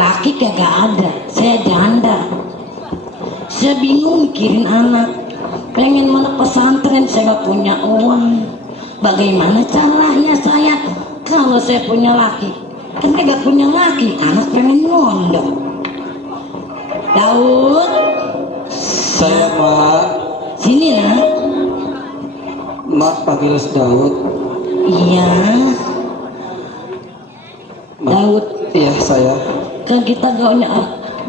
Laki kagak ada, saya janda. Saya bingung mikirin anak. Pengen mana pesantren, saya gak punya uang. Bagaimana caranya saya kalau saya punya laki? Kan kagak punya laki, anak pengen mondok. Daud, Saya Mak. sini nak. Mak panggil Daud. Iya, Mak. Daud. Iya saya. Kan kita gak punya,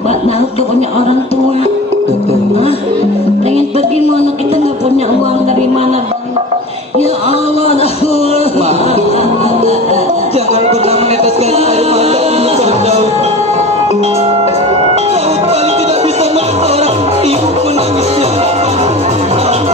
Daud gak punya orang tua. Betul. Hah? Pengen pergi mana, kita nggak punya uang, dari mana bang? Ya Allah, Daud. Mak, jangan pernah meneteskan air mata untuk Daud. Daud paling tidak bisa melihat seorang ibu menangisnya. Maafin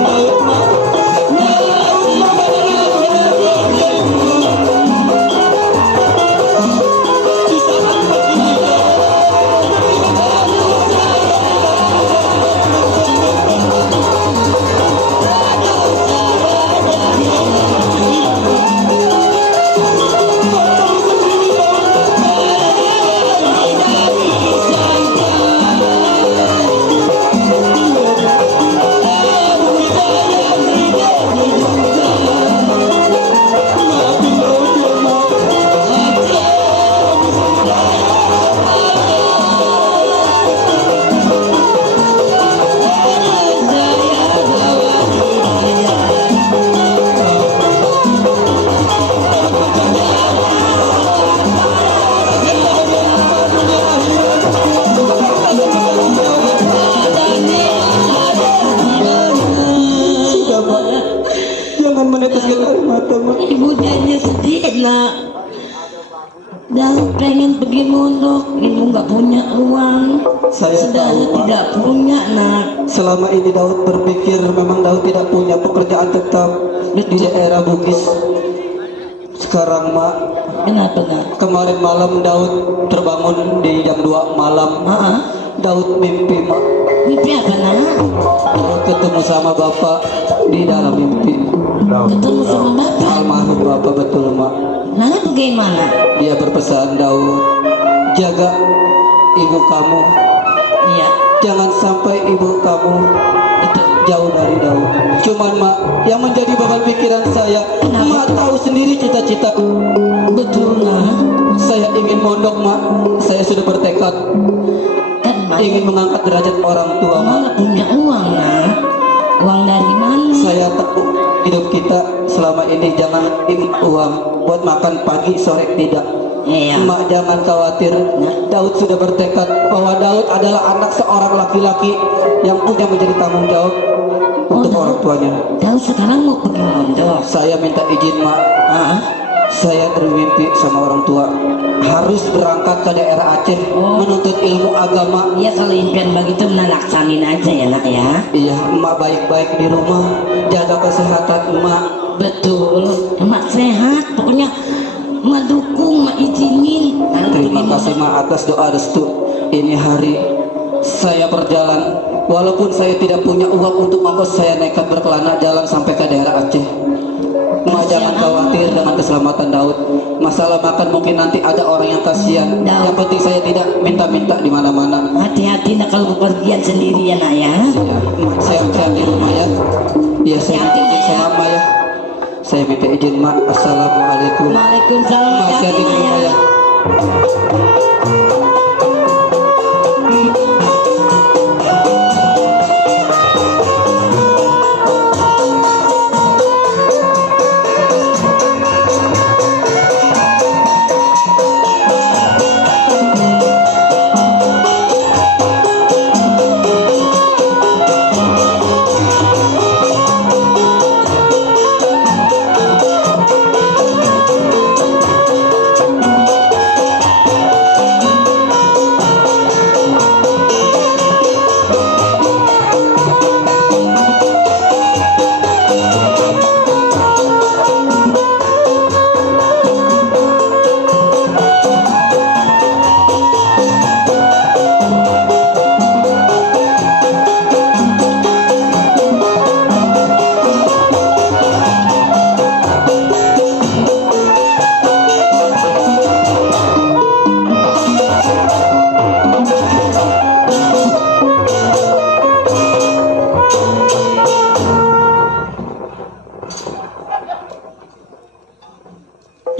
Daud, Mak. Sudah, Mak. Jangan meneteskan air mata, Mak. Ibu janji sedih nak. Daud pengen pergi mondok, ibu nggak punya uang. Saya Saudara tahu, Mak. tidak punya nak. Selama ini Daud berpikir memang Daud tidak punya pekerjaan tetap di daerah Bugis. Sekarang Mak, Kenapa nak? kemarin malam Daud terbangun di jam 2 malam. Daud mimpi, Mak. Mimpi apa nak? Daud ketemu sama Bapak di dalam mimpi. Ketemu sama bapak. Almarhum Bapak, betul, Mak. Nah bagaimana? Dia berpesan, Daud, jaga ibu kamu. Iya. Jangan sampai ibu kamu itu jauh dari Daud. Cuman Mak, yang menjadi beban pikiran saya, Mak tahu sendiri cita-cita. Betul nak. Saya ingin mondok, Mak. Saya sudah bertekad Kan mak ingin mengangkat derajat orang tua, Mak. mana punya uang nak? Uang dari mana? Saya tahu hidup kita selama ini jangan ingin uang buat makan pagi sore, tidak. Iya. Mak jangan khawatir. Daud sudah bertekad bahwa Daud adalah anak seorang laki-laki yang punya menjadi tanggung jawab untuk orang tuanya. Daud sekarang mau pergi mondok. Saya minta izin, Mak. Saya bermimpi sama orang tua harus berangkat ke daerah Aceh menuntut ilmu agama. Iya kalau impian begitu melaksanin aja ya nak ya. Iya, Emak baik-baik di rumah, jaga kesehatan Emak. Betul. Emak sehat, pokoknya emak dukung, emak izinin. Terima kasih Mak atas doa restu. Ini hari saya berjalan, walaupun saya tidak punya uang untuk ongkos, saya nekat berkelana jalan sampai ke daerah Aceh. Emak jangan khawatir dengan keselamatan Daud. Masalah makan mungkin nanti ada orang yang kasihan. Yang penting saya tidak minta-minta di mana-mana. Hati-hati nak kalau bepergian sendirian nak ya. Ya, Mak, saya sehat di rumah ya. Ya, saya minta izin sama Mak ya. Saya minta izin Mak. Assalamualaikum. Waalaikumsalam. Mak, hati-hati di rumah ya.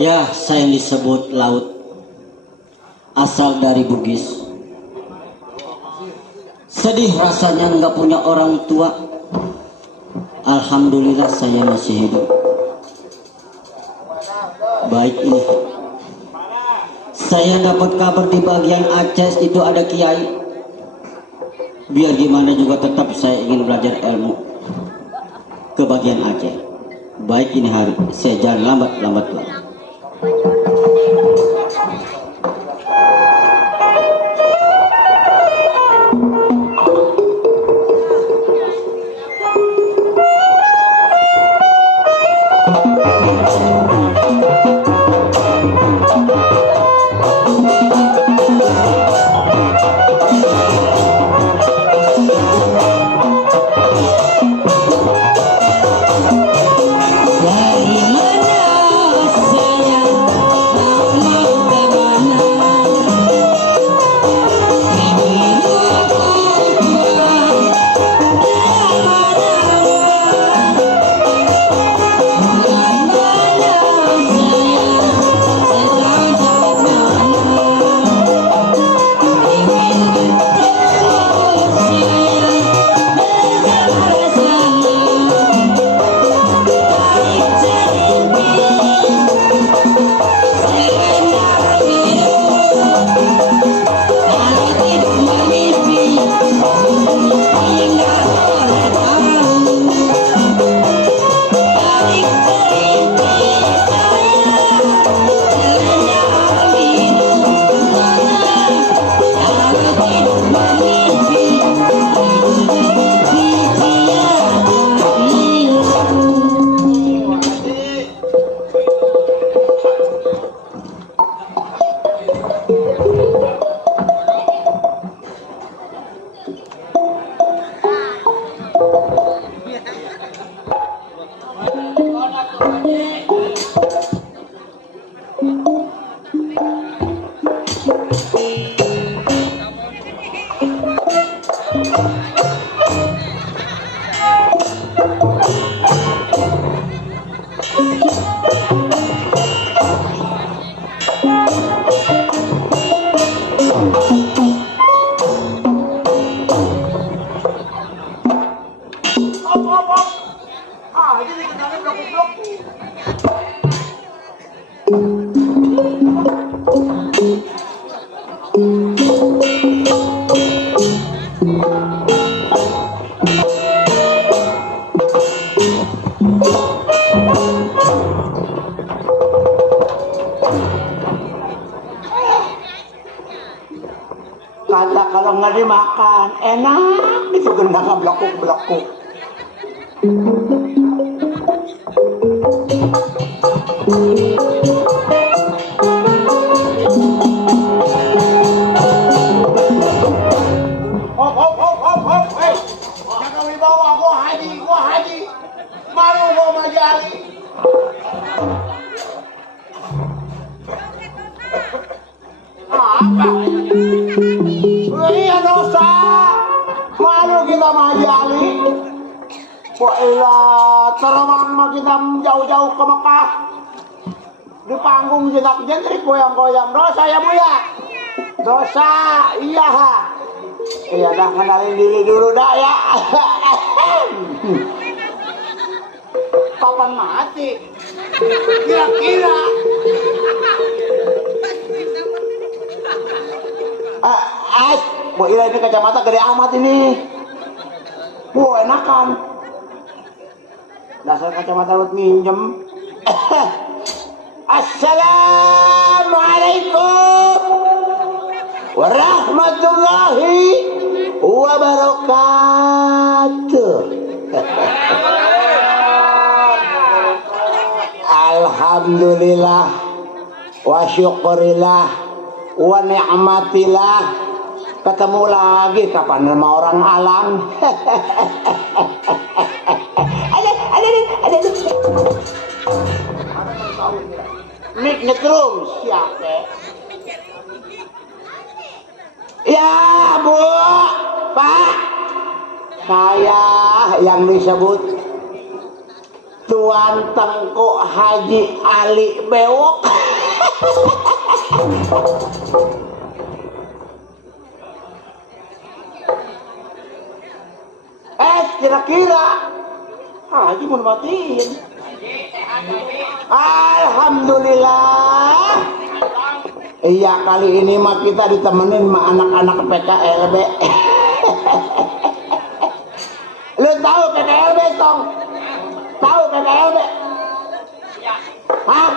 Ya, saya yang disebut Laut, asal dari Bugis. Sedih rasanya nggak punya orang tua. Alhamdulillah saya masih hidup. Baik ini, saya dapat kabar di bagian Aceh itu ada kiai. Biar gimana juga tetap saya ingin belajar ilmu ke bagian Aceh. Baik ini hari, saya jangan lambat lagi. Kata kalau nggak dimakan enak itu gendang belakuk. Hop, hei, jaga wibawa, gua haji, malu gua majali. Apa? Iya dosa, malu kita majali. Wah, terbang mah kita jauh-jauh ke Mekah. Di panggung jenak jentrik goyang-goyang, dosa ya Bu ya? Dosa, iya. Iya dah, kenalin diri dulu dah ya. Kapan mati? Kira-kira. Bu Ila ini kacamata gede amat ini. Bu enakan. Dasar kacamata buat minjem. Assalamualaikum warahmatullahi wabarakatuh. Alhamdulillah wa syukurillah wa ni'matillah. Ketemu lagi kapan sama orang alam. Ada. Mik nyetrum siapa? Ya Bu, Pak, saya yang disebut Tuan Tengku Haji Ali Bewok. Kira-kira Haji mau matiin. Alhamdulillah. Iya, kali ini mah kita ditemenin sama anak-anak PKLB. Lu tahu PKLB, Tong? Tahu PKLB? Hah?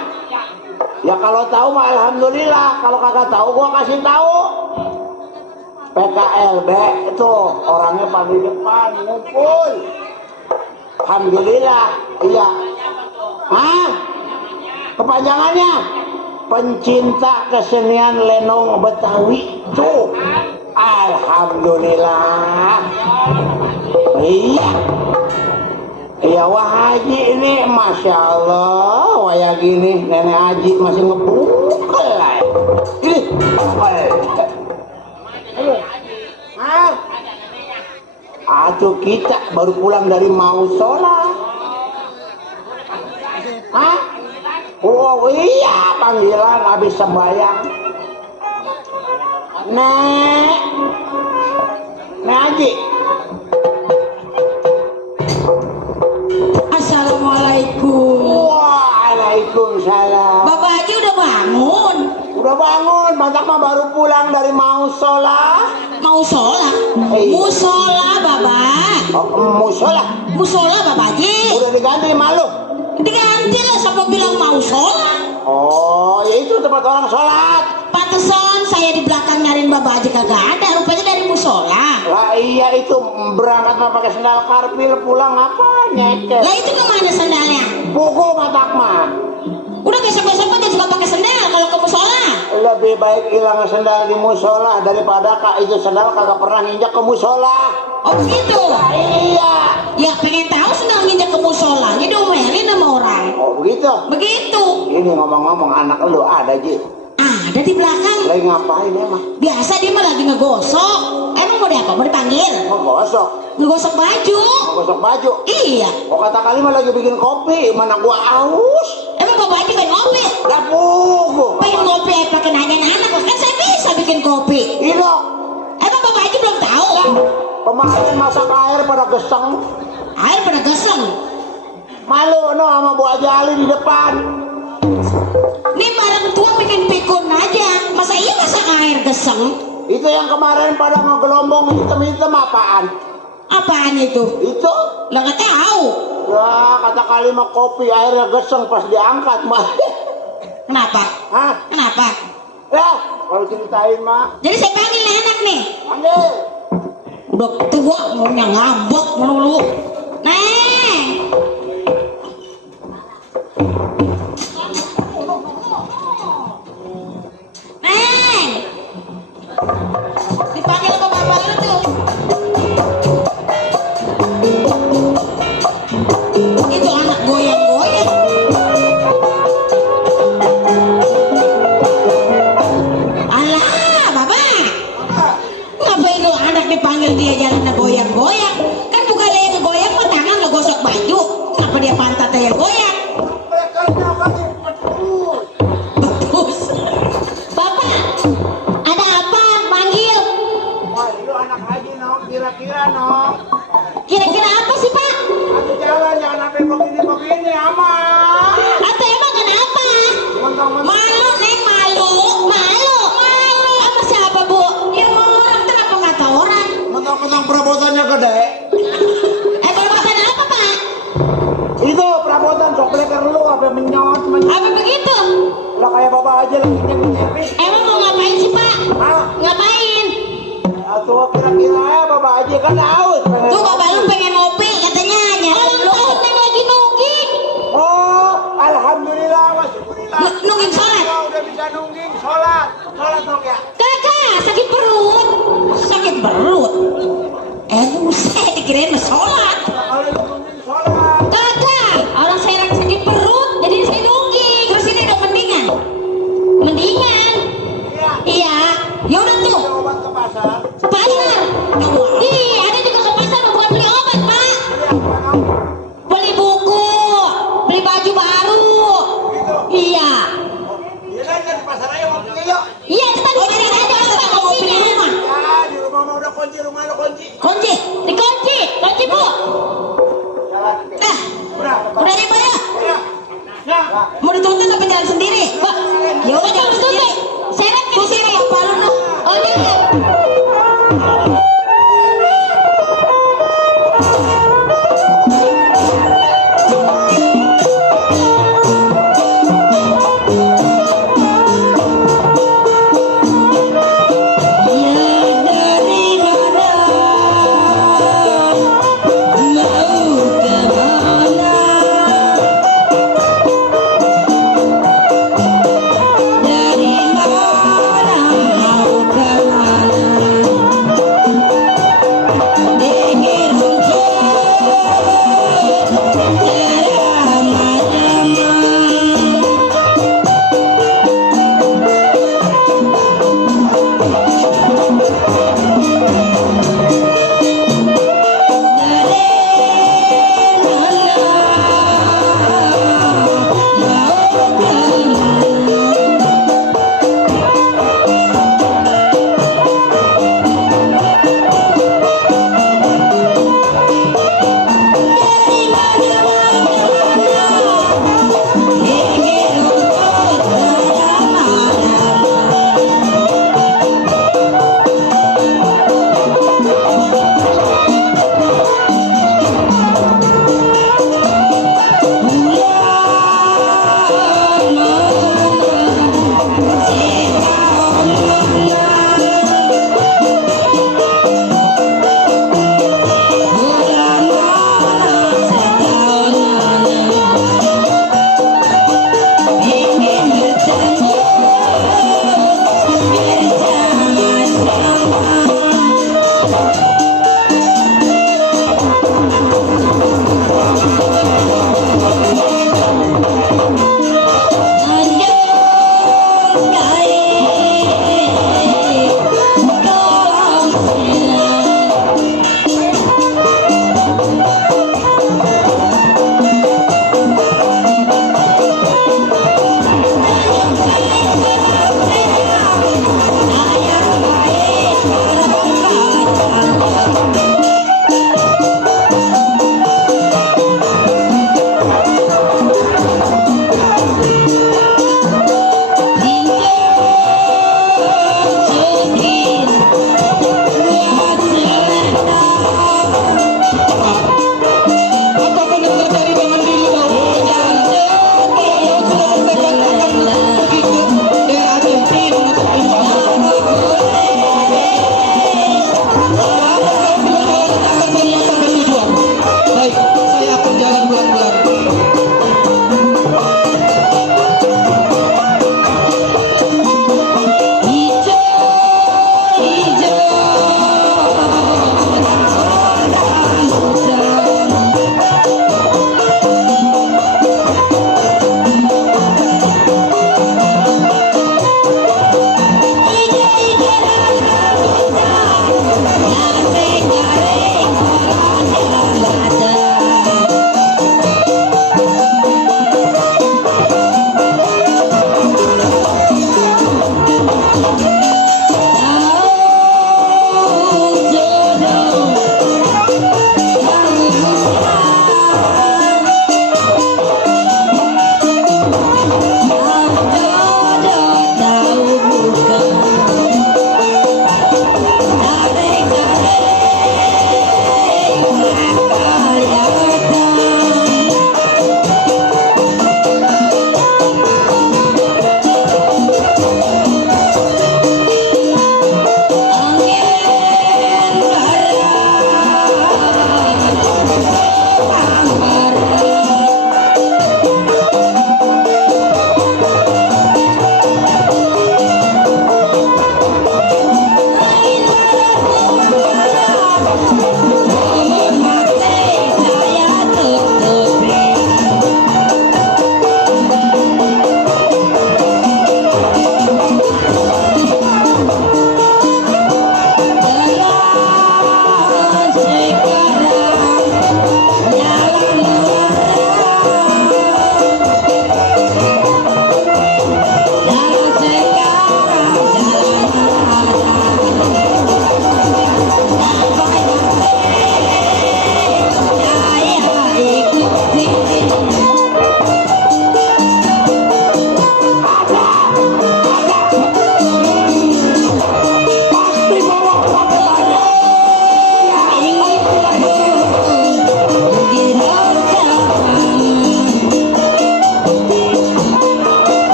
Ya kalau tahu mah alhamdulillah, kalau kagak tahu gua kasih tahu. PKLB itu orangnya paling depan ngumpul. Alhamdulillah, iya. Hah? Kepanjangannya pencinta kesenian lenong Betawi tuh. Alhamdulillah. Iya. Iya, wah Haji ini Masya Allah, waya gini nenek Haji masih ngebukel lah. Ini hah? Atuh kita baru pulang dari Mausola. Hah? Oh iya, panggilan habis sembahyang. Nek Haji. Assalamualaikum. Waalaikumsalam. Bapak Haji udah bangun? Udah bangun, Batak mah baru pulang dari Mausola. Mau sholat? Musola Bapak. Musola. Musola Bapak Haji. Udah diganti malu. Diganti lah sama bilang mau sholat. Oh, ya itu tempat orang sholat. Pantesan saya di belakang nyariin Bapak Haji kagak ada, rupanya dari musola. Lah iya itu berangkat mah pakai sendal karpil, pulang apa nyeker. Lah itu kemana sandalnya? Buku Batak mah. Udah besok-besok aja juga pakai sendal kalau ke musola. Lebih baik hilang sendal di musola daripada kak itu sendal kagak pernah nginjak ke musola. Oh begitu? Lah iya. Ya pengen tahu sendal nginjak ke musola, jadi omelin sama orang. Oh begitu. Begitu. Ini ngomong-ngomong anak lu ada Ji. Ada di belakang. Lagi ngapain emang? Biasa dia mah lagi ngegosok. Emang mau diapa? Mau dipanggil? Mau gosok. Ngegosok baju. Mau gosok baju. Iya. Oh kata kali mah lagi bikin kopi, mana gua aus. Emang Bapak Haji pengen ngopi? Lah buku. Pengen ngopi pakai nanyain anak, kan saya bisa bikin kopi. Ino. Emang Bapak Haji belum tahu? Kemarin masak air pada geseng. Air pada geseng. Malu no sama Bu Haji Ali di depan. Nih barang tua bikin pikun aja. Masa iya masak air geseng? Itu yang kemarin pada ngegelombong hitam-hitam apaan? Apaan itu? Itu? Lah nggak tahu. Ya kata kali mah kopi airnya geseng pas diangkat mah. Kenapa? Hah? Kenapa? Ya kalau ceritain mah. Jadi saya panggil nih anak nih. Panggil. Udah tua maunya ngambek melulu. Neng. Neng. Dipanggil sama bapak lu tuh. Itu anak goyang-goyang. Alah, bapak. Ngapain lu anak dipanggil dia jalannya goyang-goyang? Kan bukannya yang goyang mah tangan ngegosok baju. Kenapa dia pantatnya yang goyang? Betul. Bapak, ada apa? Manggil. Wah itu anak haji no, kira-kira no. Kira-kira apa sih, Pak? Aku jalan jangan sampai begini-begini aman. Atau emang kenapa? Mentang-mentang Malu, Neng, malu. Malu. Malu. Sama siapa, Bu? Ya orang, kenapa nggak tahu orang? mentang-mentang perabotannya gede. Perbuatan apa, Pak? Itu perabotan sok leker lu apa menyot. Apa begitu? Lah kayak bapak aja lagi nyepit. Emang mau ngapain sih, Pak? Hah? Ngapain? Atau kira-kira ya bapak aja kan haus. Tuh bapak lu pengen ngopi katanya. Nyari lu. Neng lagi nungging. Oh, alhamdulillah wa syukurillah. Nungging sholat. Udah bisa nungging sholat. Sholat dong ya. Kagak, sakit perut. Sakit perut. Buset, dikirain mau sholat. Kalau nungging sholat. Kagak, orang saya lagi sakit perut, jadi saya nungging. Terus ini udah mendingan. Mendingan. Iya. Iya. Ya udah tuh. Ada obat ke pasar. Pasar. Ih, ada juga ke pasar bukan beli obat, Pak. Beli apa dong? Beli buku, beli baju baru. Gitu. Iya. Iya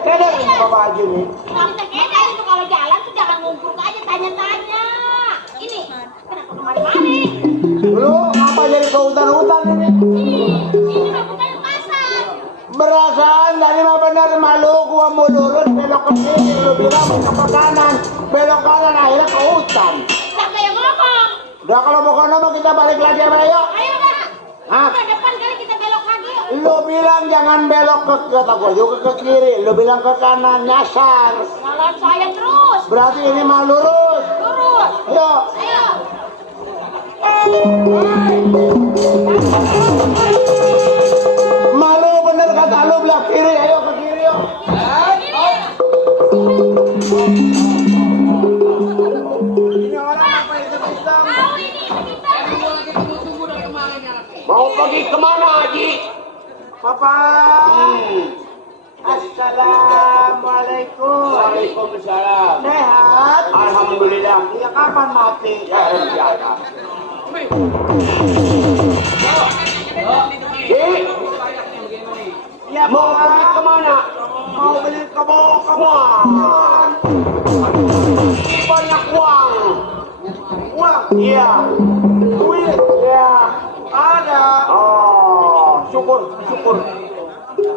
Keder ini Bapak Haji nih. Kamu tak keder itu kalau jalan tuh jangan ngungkur aja tanya-tanya. Ini kenapa kemari-mari? Lu ngapa jadi ke hutan-hutan ini? Ini mah bukan pasar. Berasaan tadi mah benar malu gua mau lurus belok ke sini lu bilang mau ke kanan belok kanan akhirnya ke hutan. Tak kayak ngomong. Udah kalau mau kono mah kita balik lagi sama ayo. Ayo dah. Hah? Ke depan kali kita belok lagi. Lu bilang jangan belok ke kata gua juga ke kiri. Lu bilang ke kanan nyasar. Jalan saya terus. Berarti ini mah lurus. Lurus. Ayo. Ayo. Malu bener kata lu belah kiri. Ayo ke kiri yuk. Ini orang apa itu hitam? Tahu ini kita. Mau pergi kemana Haji? Papa. Assalamualaikum. Waalaikumsalam. Sehat? Alhamdulillah. Ya kapan mati? Ya. Ya mau pergi kemana? Mau beli kebun. Banyak uang. Uang? Iya. Duit? Iya. Ada. Oh, syukur.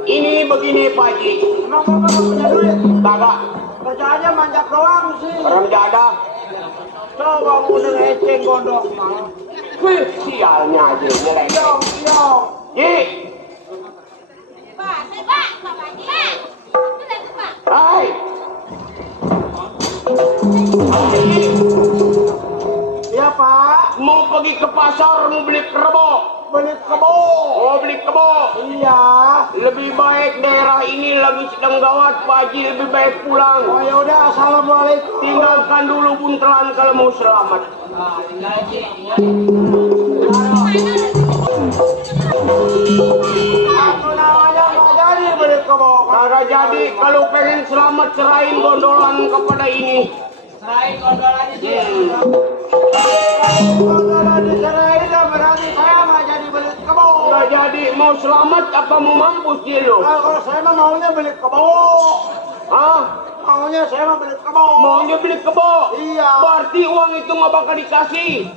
Ini begini Pak Haji. Emang Bapak gak punya duit? Kagak. Kerjanya manjak doang sih. Orang jada. Coba udah eceng gondok mah. Sialnya aja jelek. Yo. Ji. Pak, saya Pak. Pak Haji. Pak. Benar Pak. Hai. Haji. Iya Pak. Mau pergi ke pasar mau beli kebo. Oh beli kebo. Iya. Lebih baik daerah ini lagi sedang gawat Pak Haji, lebih baik pulang. Oh ya udah, assalamualaikum. Tinggalkan dulu buntelan kalau mau selamat. Aku namanya nggak jadi beli kebo. Kagak jadi. Kalau pengen selamat serahin gondolan kepada ini. Serahin gondolannya sih. Gondolan diserahin berarti saya nggak jadi beli kebo. Nggak jadi. Mau selamat apa mau mampus dia lo? Kalau saya mah maunya beli kebo. Hah? Maunya saya mah beli kebo. Maunya beli kebo? Iya. Berarti uang itu nggak bakal dikasih.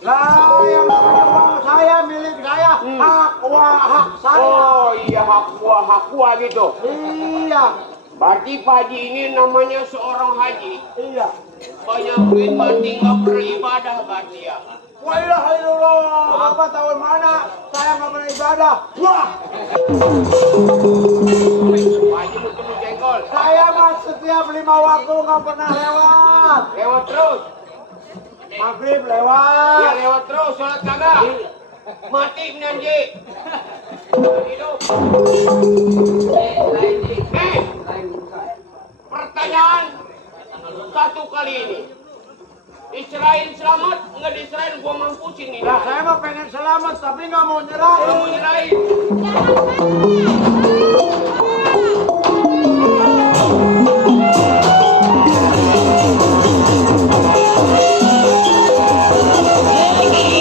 Lah yang namanya uang saya milik saya. Hak saya. Oh iya hak gua gitu. Iya. Berarti Pak Haji ini namanya seorang haji. Iya. Banyak duit berarti nggak beribadah berarti ya. Waalaikumsalam. Bapak tahu mana? Saya nggak beribadah. Wah. Pak Haji mau temu jengkol. Saya mah setiap 5 waktu nggak pernah lewat. Lewat terus. Maghrib lewat. Ya lewat terus. Sholat kagak. Mati menanji. Hidup. Pertanyaan satu kali ini. Diserahin selamat, nggak diserahin gua mampusin ini. Nah, saya mah pengen selamat tapi nggak mau nyerahin. Nggak mau nyerahin. Saya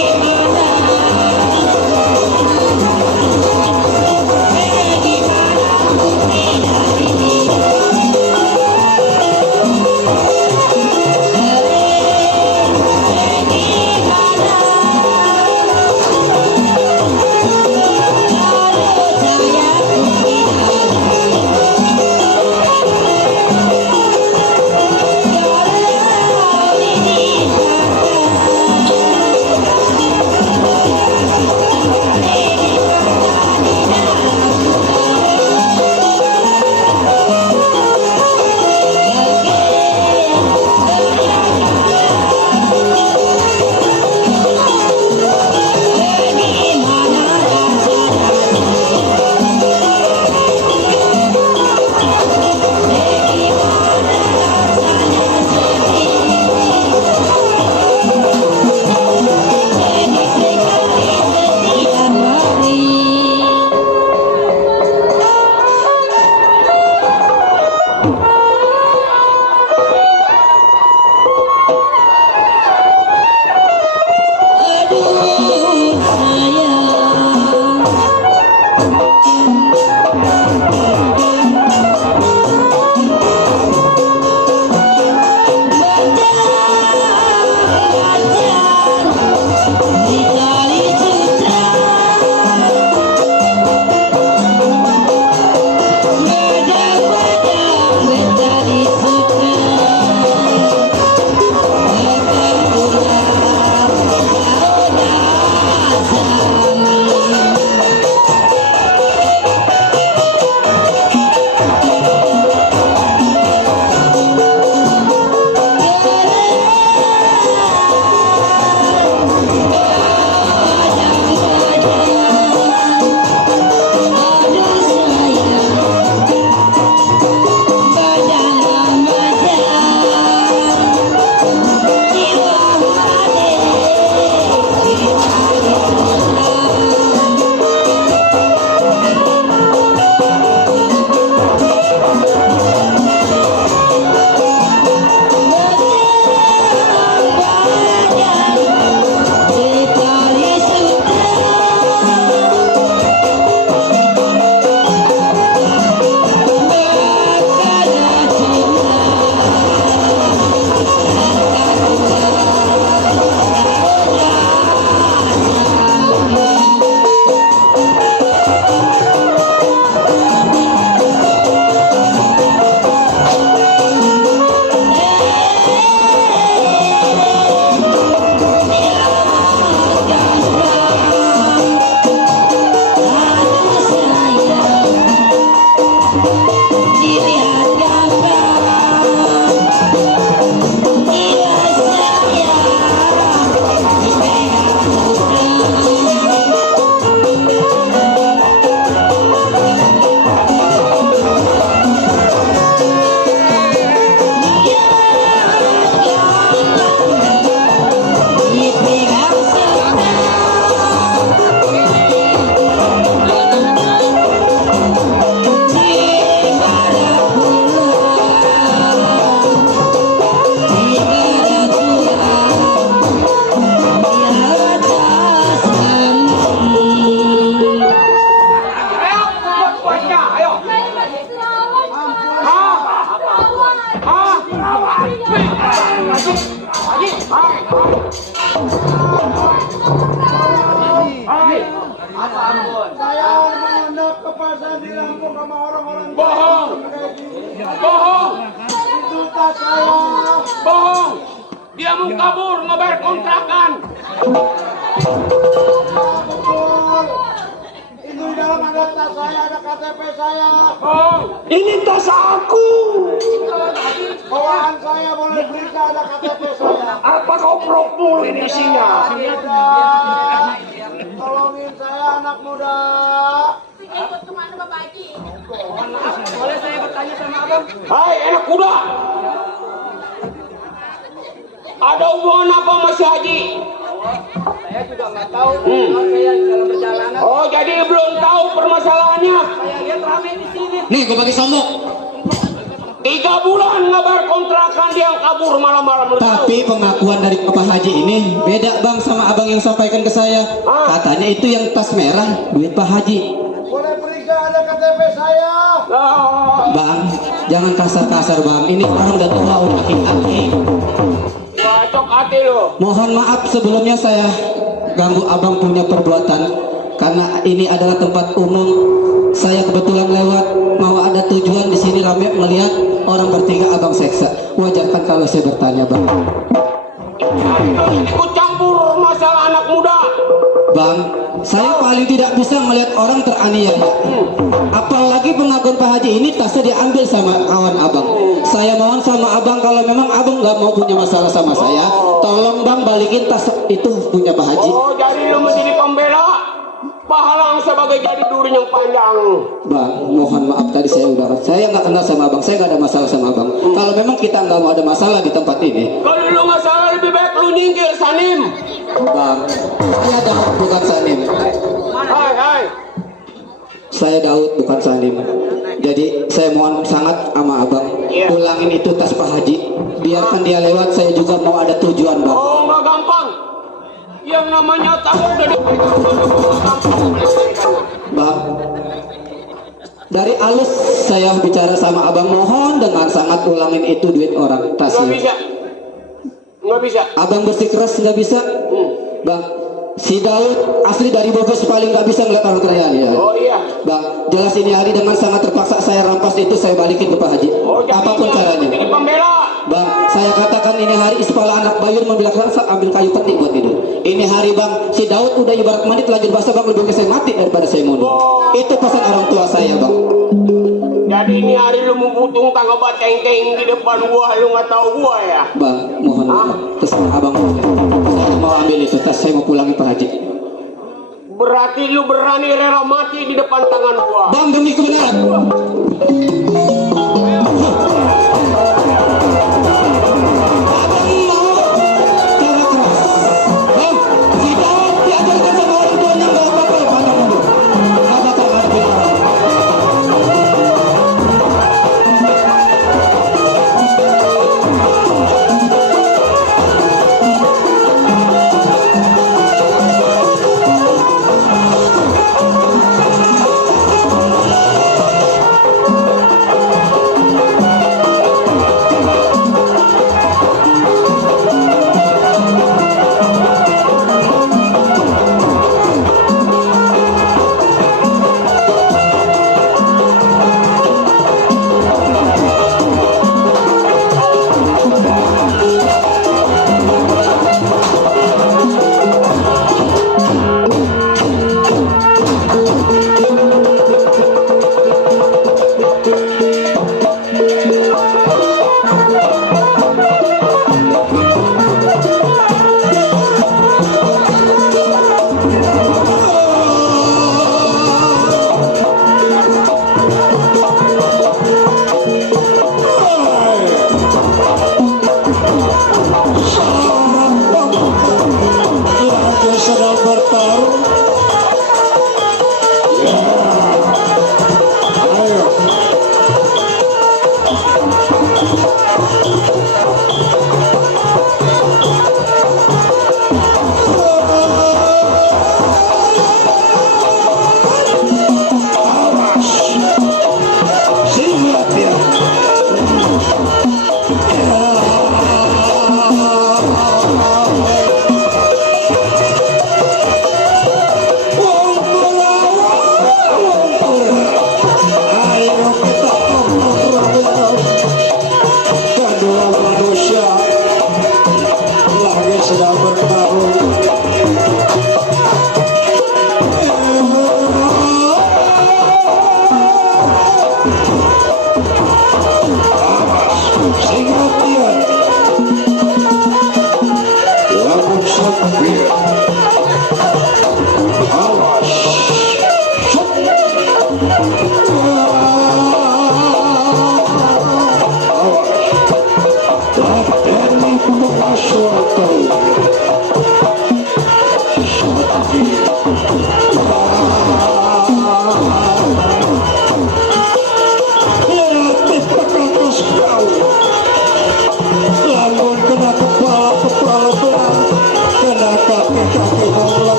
Saya mengendap ke pasar di Lampung sama orang-orang. Bohong. Bohong. Itu tas saya. Bohong. Dia mau kabur ngebayar kontrakan. Betul. Itu di dalam ada tas saya, ada KTP saya. Bohong. Ini tas aku. Bawaan saya boleh periksa, ada KTP saya. Apa kau propul ini isinya? Tolongin saya anak muda. Ikut kemana Bapak Haji? Hai anak kuda. Ada hubungan apa sama si Haji? Saya juga nggak tahu. Saya dalam perjalanan. Oh jadi belum tahu permasalahannya. Saya lihat rame di sini. Nih, gue bagi sombong. 3 bulan ngabar kontrakan dia kabur malam-malam. Lu tahu? Tapi pengakuan dari Bapak Haji ini beda bang sama abang yang sampaikan ke saya. Katanya itu yang tas merah duit Pak Haji. Boleh periksa, ada KTP saya. Ah, Bang, jangan kasar-kasar bang. Ini orang udah tua, udah aki-aki. Bacok hati lo. Mohon maaf sebelumnya saya ganggu abang punya perbuatan. Karena ini adalah tempat umum. Saya kebetulan lewat, mau ada tujuan di sini rame melihat orang bertiga abang seksa. Wajarkan kalau saya bertanya bang. Ikut campur masalah anak muda. Bang, saya paling tidak bisa melihat orang teraniaya. Apalagi pengakuan Pak Haji ini tasnya diambil sama kawan abang. Saya mohon sama abang kalau memang abang nggak mau punya masalah sama saya, tolong bang balikin tas itu punya Pak Haji. Oh jadi lu menjadi pembela pahalang sebagai jadi duri yang panjang. Bang, mohon maaf tadi saya nggak kenal sama abang, saya nggak ada masalah sama abang. Kalau memang kita nggak mau ada masalah di tempat ini, Kalau lu nggak salah lebih baik lu nyingkir Sanim. bang, saya Daud bukan Sanim. Hai. Saya Daud bukan Sanim. Jadi saya mohon sangat sama abang, Iya. ulangin itu tas Pak Haji. Biarkan dia lewat, saya juga mau ada tujuan bang. Oh nggak gampang. Yang namanya tahu udah dipegang gampang. Bang, dari alus saya bicara sama abang, mohon dengan sangat ulangin itu duit orang Nggak tasnya. bisa. Nggak bisa. Abang bersikeras nggak bisa, bang. Si Daud asli dari Bogor paling nggak bisa ngeliat orang kaya ya. Oh iya. Bang, jelas ini hari dengan sangat terpaksa saya rampas itu, saya balikin ke Pak Haji. Oh jadi Apapun caranya. Jadi pembela. Bang, saya katakan ini hari kepala anak bayur membilang rasa ambil kayu peti buat tidur. Ini hari bang, si Daud udah ibarat mandi terlanjur basah bang, lebih baik saya mati daripada saya mundur. Itu pesan orang tua saya bang. Jadi ini hari lu mau butung tangga bateng-teng di depan gua, lu nggak tahu gua ya? Bang, mohon maaf. Terserah abang. Saya mau ambil itu tas, saya mau pulangin Pak Haji. Berarti lu berani rela mati di depan tangan gua. Bang, demi kebenaran.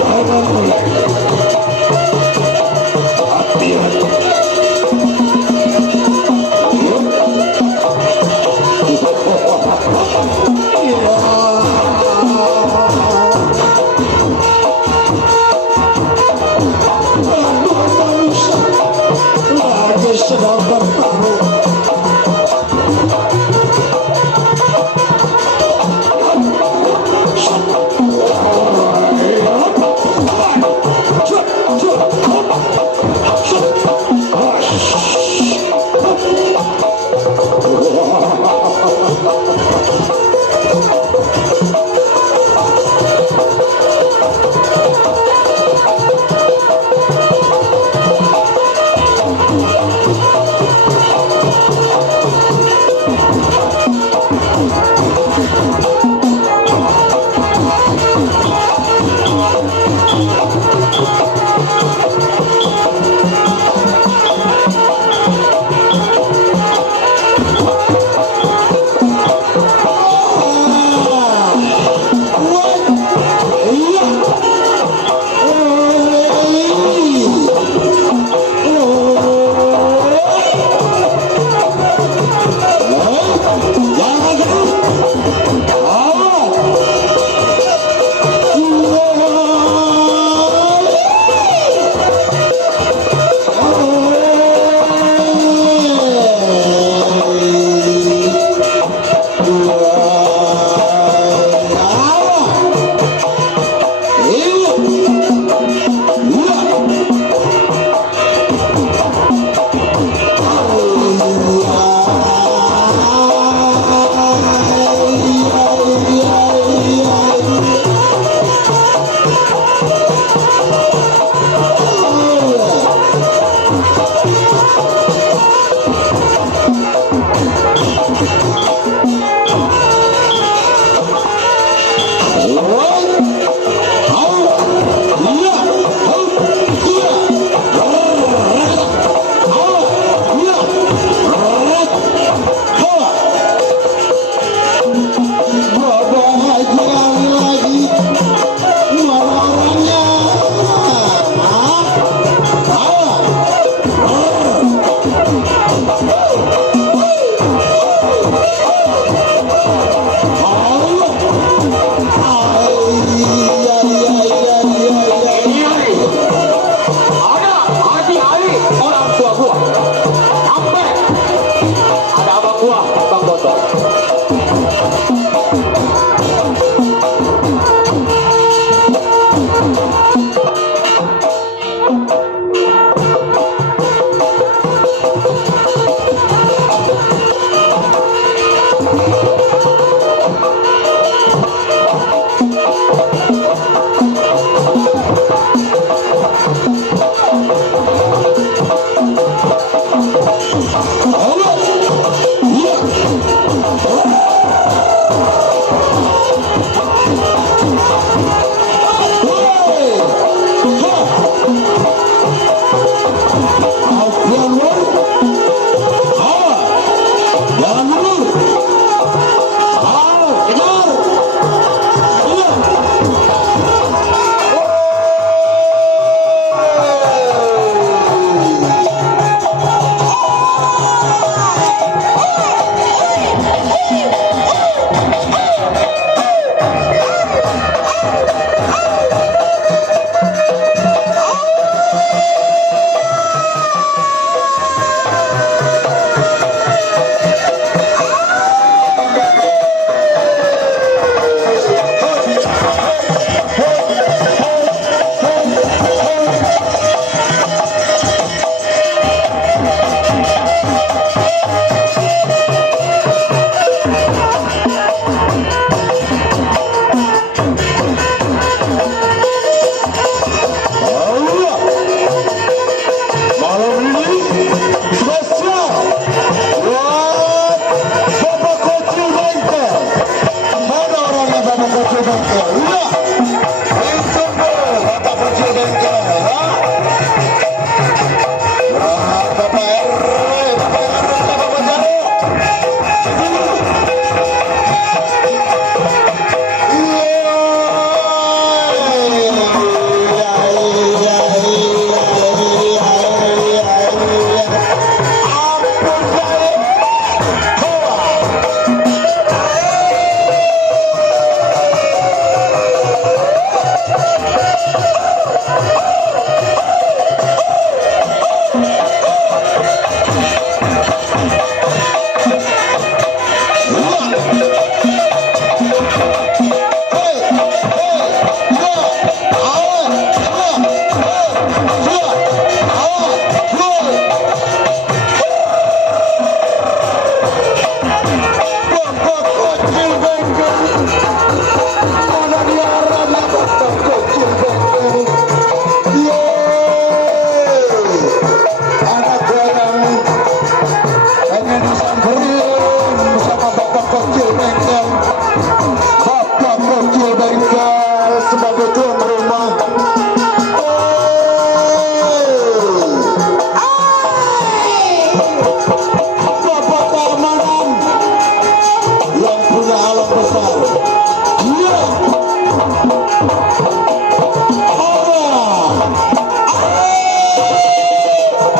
Jangan mulai. Hati-hati. Lagi sedang bertarung.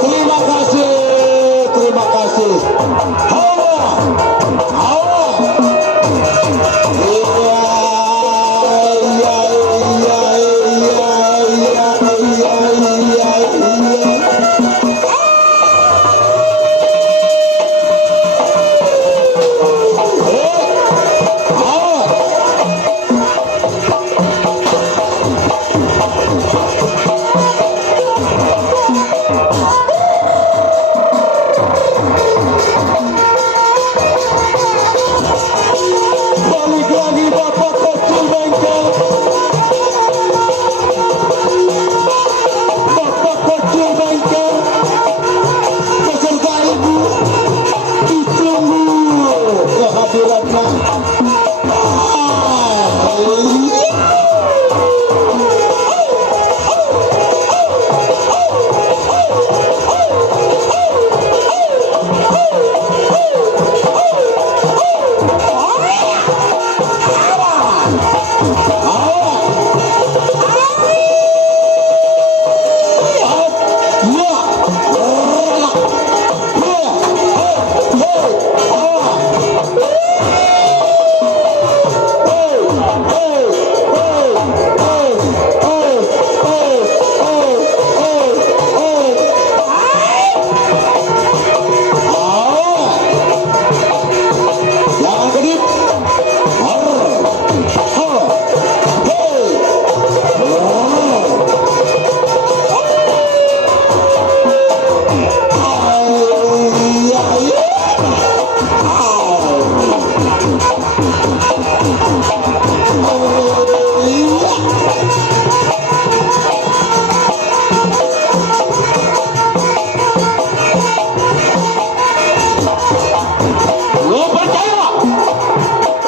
Terima kasih, terima kasih. Hawa, hawa. Iya, iya, iya, iya, iya, iya, iya, iya. Balik lagi bapak kecil bengkel. Bapak kecil bengkel beserta ibu ditunggu kehadirannya. Lu percaya?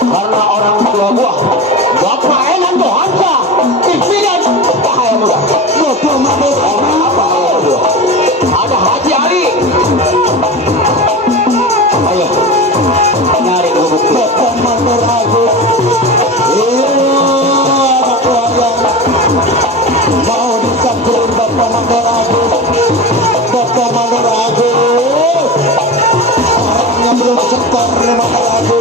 Karena orang tua gua, bapak enak tuh Hansa, Ipidan, bahaya muda. Bapak mabuk orang apa ya gua? Ada Haji Ali. Ayo, nyari gua bapak mandor aku. Iya, anak keluarga. Mau disamperin bapak mandor aku. Bapak mandor aku. Yang belum setor mandor aku.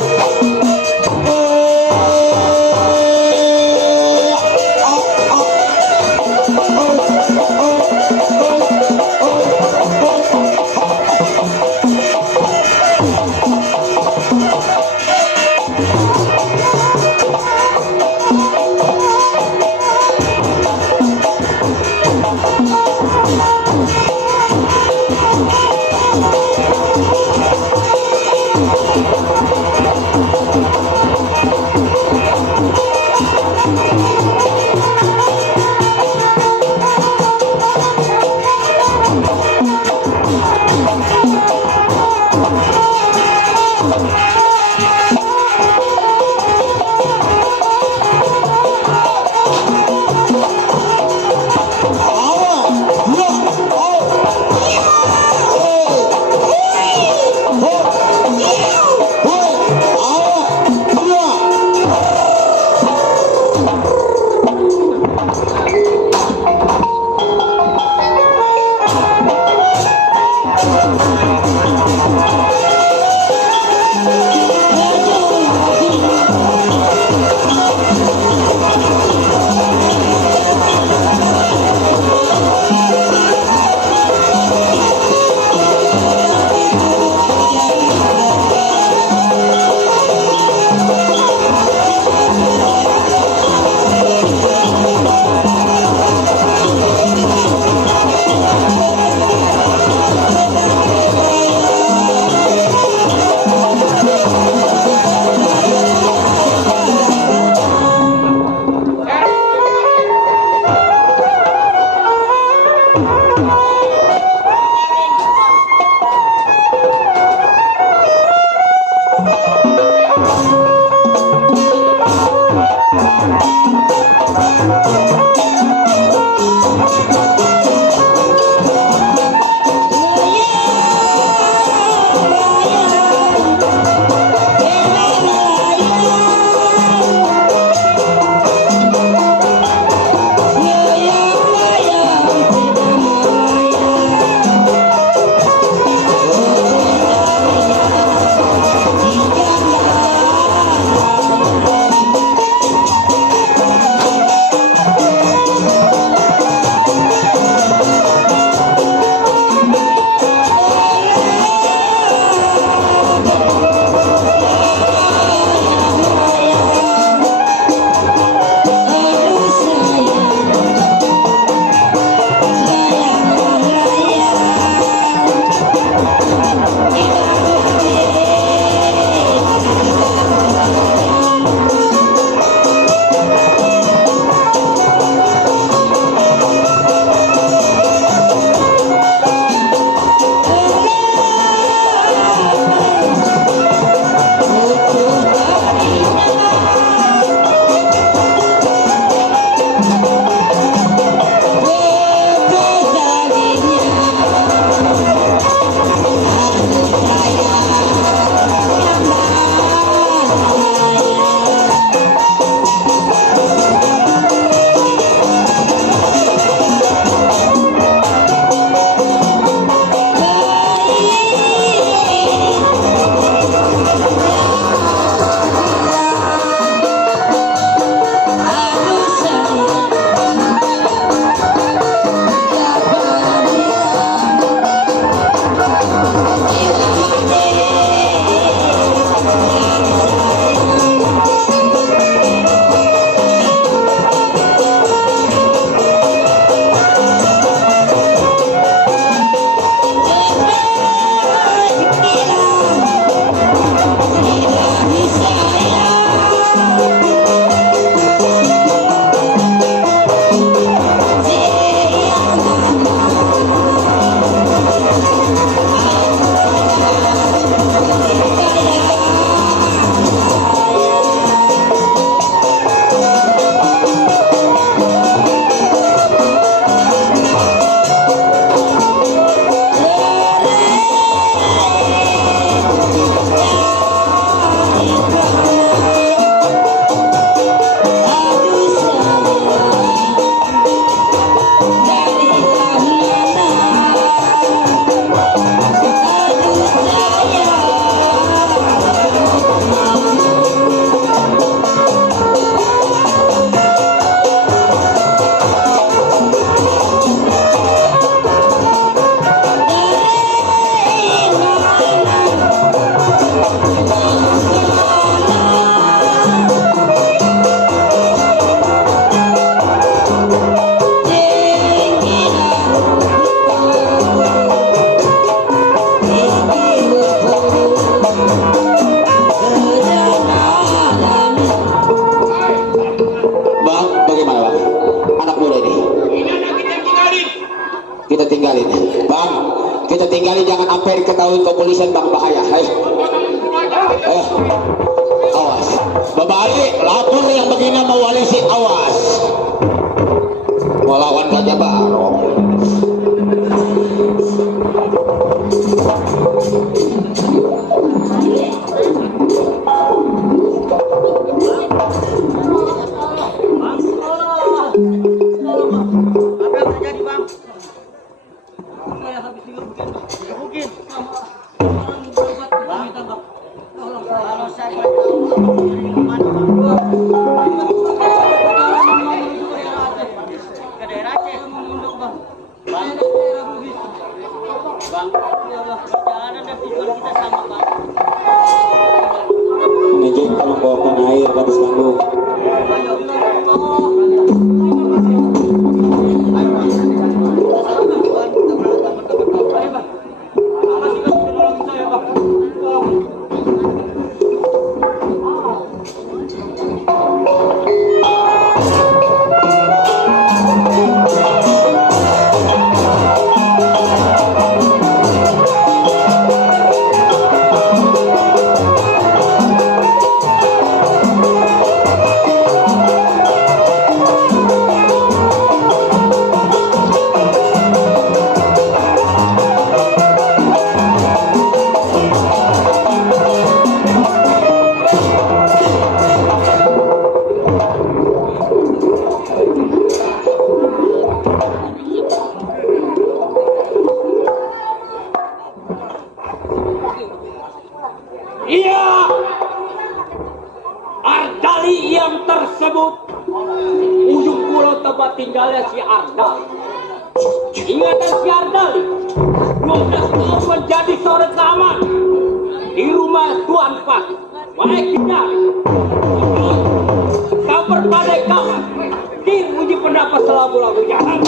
tinggalin, jangan sampai diketahui kepolisian bang, bahaya. Awas, berbalik lapor yang begini mau walisi, awas. Mau lawan Raja Barong. Ngejek kalau bawakan air ke atas panggung. Iya, Ardali yang tersebut ujung pulau tempat tinggalnya si Ardali. Ingatan si Ardali 12 tahun menjadi seorang keamanan di rumah Tuan Pak. Baik hindari kabar pada kamar diuji pendapat selabu-labu jalan.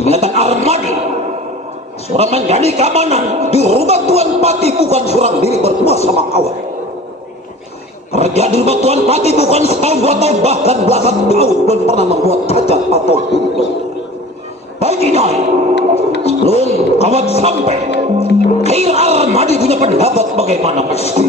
Ingatan Armadi seorang menjadi keamanan di rumah Tuan Pati, bukan seorang diri berdua sama kawan. Kerja di rumah Tuan Pati bukan setahun, 2 tahun, bahkan belasan tahun belum pernah membuat cacat atau buntung. Bagi Nyai, sebelum kawan sampai, Khair Armadi punya pendapat bagaimana mesti.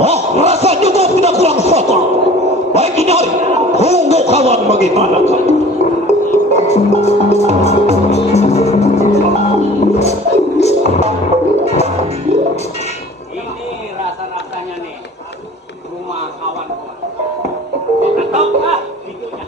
Oh, rasa juga tidak kurang soto. Baik ini hari, tunggu kawan bagaimana kamu. Ini rasa-rasanya nih rumah kawan-kawan. Atau videonya.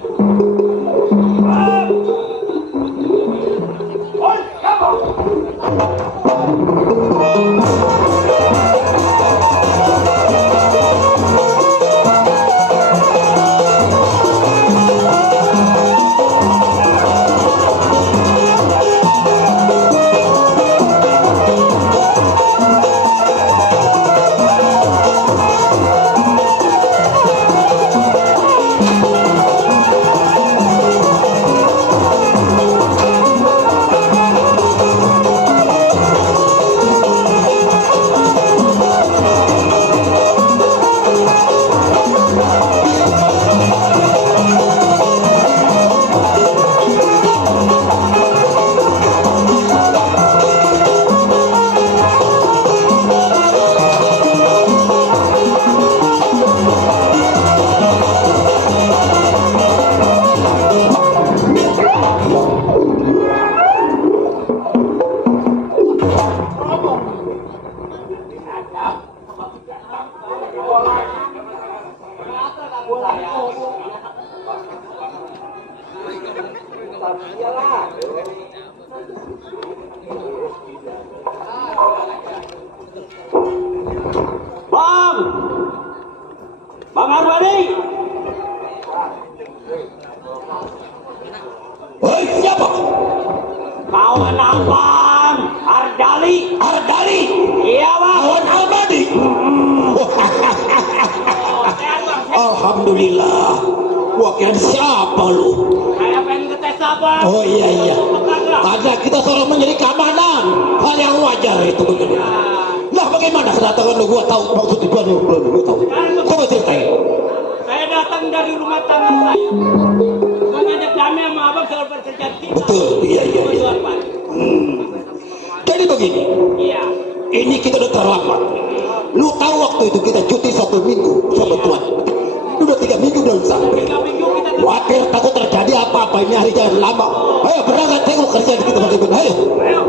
Bang! Bang Arbani! Hei, siapa? Kawan abang! Ardali! Ardali. Iya bang! Kawan Albadi. Alhamdulillah. Gua kira siapa lu? Saya pengen ngetes abang! Oh iya. Ada kita seorang menjadi keamanan. Hal yang wajar itu begitu. Lah bagaimana kedatangan lu? Gua tahu maksud tujuannya, gua tahu. Coba ceritain. Saya datang dari rumah tangga saya. Mengajak damai sama abang soal perceraian kita. Betul, iya. Betul, Pak. Jadi begini, Iya. ini kita udah terlambat. Lu tahu waktu itu kita cuti 1 minggu sama Tuhan. Udah 3 minggu belum sampai. 3 minggu kita Wakil takut terjadi apa-apa, ini hari jangan lama. Ayo berangkat tengok kerjaan kita bagaimana. Ayo. ayo.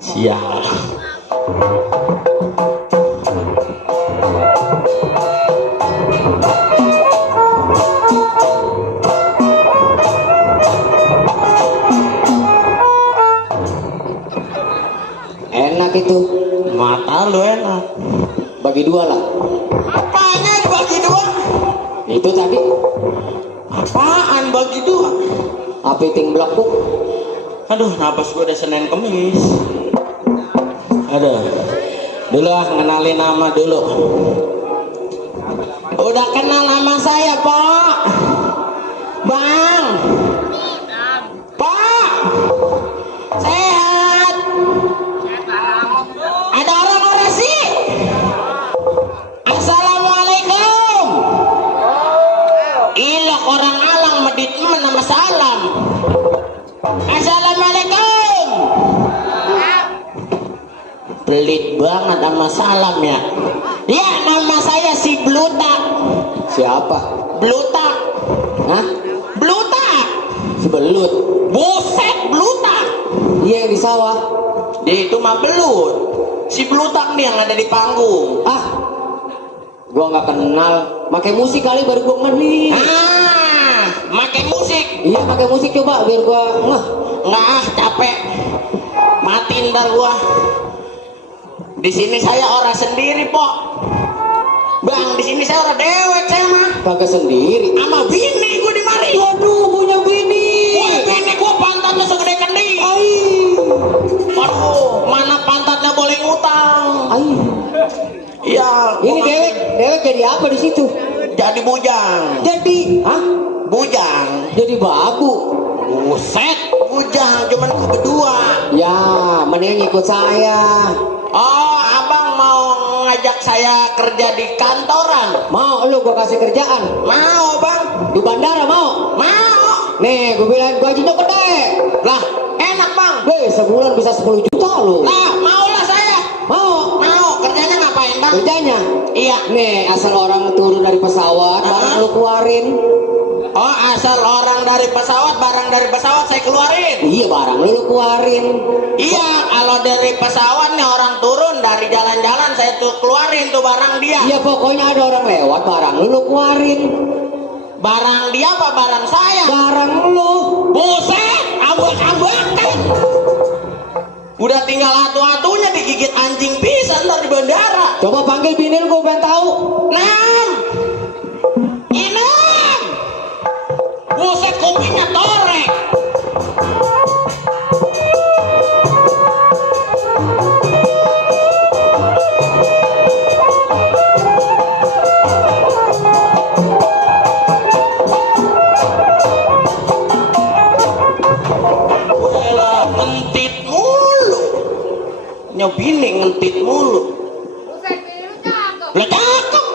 Siap. Enak itu. Mata lu enak. Bagi dua lah. Apanya bagi dua? Itu tadi. Apaan bagi dua? Apa ting blok. Aduh, napas gue udah Senin Kemis. Aduh. Dulu ngenalin nama dulu. Udah kenal nama saya, Pak. Bang. Pak. Sehat. Ada orang orasi. Assalamualaikum. Ilok orang alang medit nama salam. Assalamualaikum. Pelit banget sama salam ya. Ya, nama saya si Blutak. Siapa? Blutak. Hah? Blutak. Si belut. Buset, Blutak. Iya yang di sawah. Dia itu mah belut. Si Blutak nih yang ada di panggung. Ah, gua nggak kenal. Pakai musik kali baru gua ngeh. Makai musik. Iya pakai musik coba biar gua ngeh. Nggak, capek. Matiin ntar gua. Di sini saya orang sendiri, Pok. Bang, di sini saya orang dewek saya mah. Kagak sendiri. Sama bini gua di mari. Waduh, punya bini. Wah, bini gua pantatnya segede kendi. Aduh, mana pantatnya boleh ngutang. Aih. Iya. Ini dewek jadi apa di situ? Jadi bujang. Jadi, hah? Bujang. Jadi babu. Buset, bujang cuman gua berdua. Ya, mending ikut saya. Oh, abang mau ngajak saya kerja di kantoran? Mau lu gua kasih kerjaan? Mau, Bang. Di bandara mau? Mau. Nih, gua bilang gajinya gede. Lah, enak, Bang. Weh, sebulan bisa 10 juta lu. Lah, maulah saya. Mau? Mau. Kerjanya ngapain, Bang? Kerjanya? Iya. Nih, asal orang turun dari pesawat, barang lu keluarin. Oh, asal orang dari pesawat, barang dari pesawat saya keluarin. Iya, barang lu keluarin. Iya, kalau dari pesawat nih orang turun dari jalan-jalan saya tuh keluarin tuh barang dia. Iya, pokoknya ada orang lewat, barang lu keluarin. Barang dia apa barang saya? Barang lu. Buset, ambak-ambakan. Udah tinggal atu-atunya digigit anjing pisan ntar di bandara. Coba panggil bini lu, gua pengen tahu. Nam, Inem, buset kupingnya torek. Wala, ngentit mulu. Nyobini ngentit mulu. Buset, bini lu cakep. Lah cakep.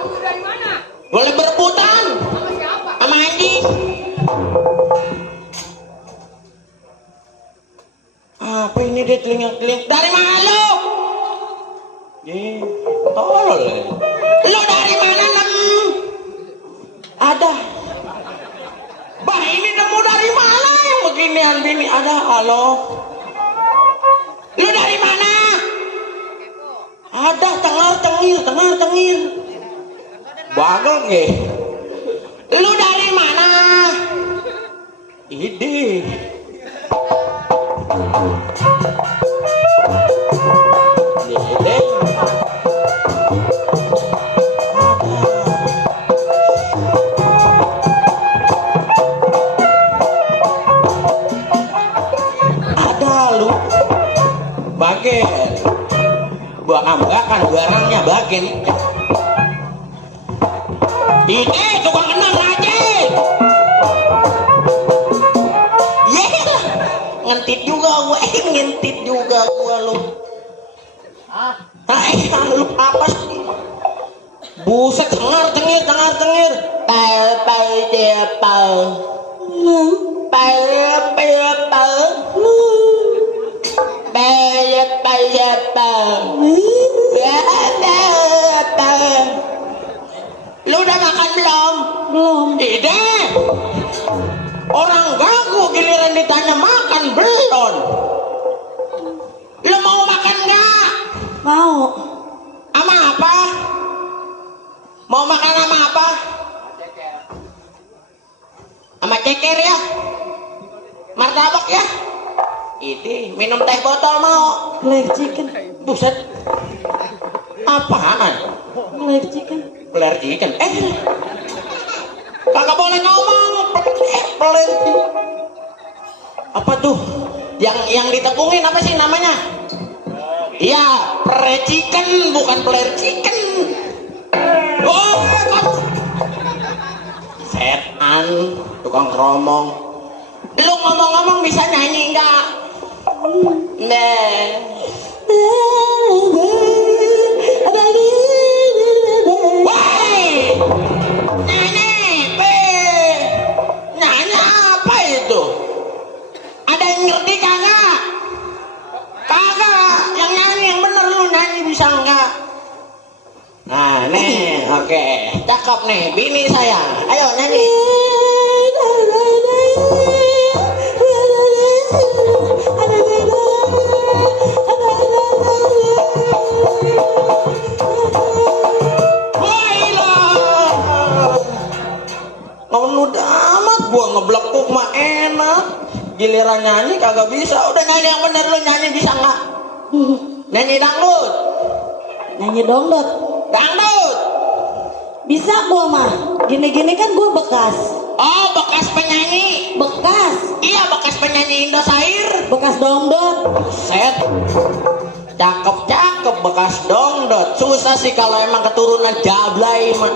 Kamu dari mana? Boleh berebutan Sama siapa? sama anjing. Apa ini dia telinga-teling? Dari mana lu? Tolol. Lu dari mana, Nem? Ada. Bah, ini nemu dari mana yang beginian bini? Ada, halo. Lu dari mana? Ada, tengir. Bagong ya. Lu dari mana? Ide. Ide. Ada lu. Bagen. Buang ambakan barangnya bagen. Ini tukang kenal aja. Yelah, ngentit juga gue, ngentit juga gue lu. Lu apa sih? Buset, cengar cengir. Lu udah makan belum? Belum. Ide. Orang gagu giliran ditanya makan belum. Lu mau makan nggak? Mau. Sama apa? Mau makan sama apa? Sama ceker ya? Martabak ya? Ini minum teh botol mau? Black chicken. Buset. Apaan? Black chicken. Peler chicken. Kagak boleh ngomong. Peler. Apa tuh? Yang ditepungin apa sih namanya? Iya, peler chicken bukan peler chicken. Oh, setan, tukang keromong. Lu ngomong-ngomong bisa nyanyi enggak? Woi, nyanyi apa itu? Ada yang ngerti kagak? Kagak, yang nyanyi yang bener lu nyanyi bisa enggak? Nah nih, oke, cakep nih, bini saya. Ayo nyanyi. Udah amat gua ngeblekuk mah enak. Giliran nyanyi kagak bisa. Udah nyanyi yang bener, lu nyanyi bisa nggak? Nyanyi dangdut. Nyanyi dangdut. Dangdut. Bisa gua mah. Gini-gini kan gua bekas. Oh, bekas penyanyi. Bekas. Iya, bekas penyanyi Indosiar. Bekas dangdut. Set. Cakep bekas dangdut. Susah sih kalau emang keturunan Jablay mah.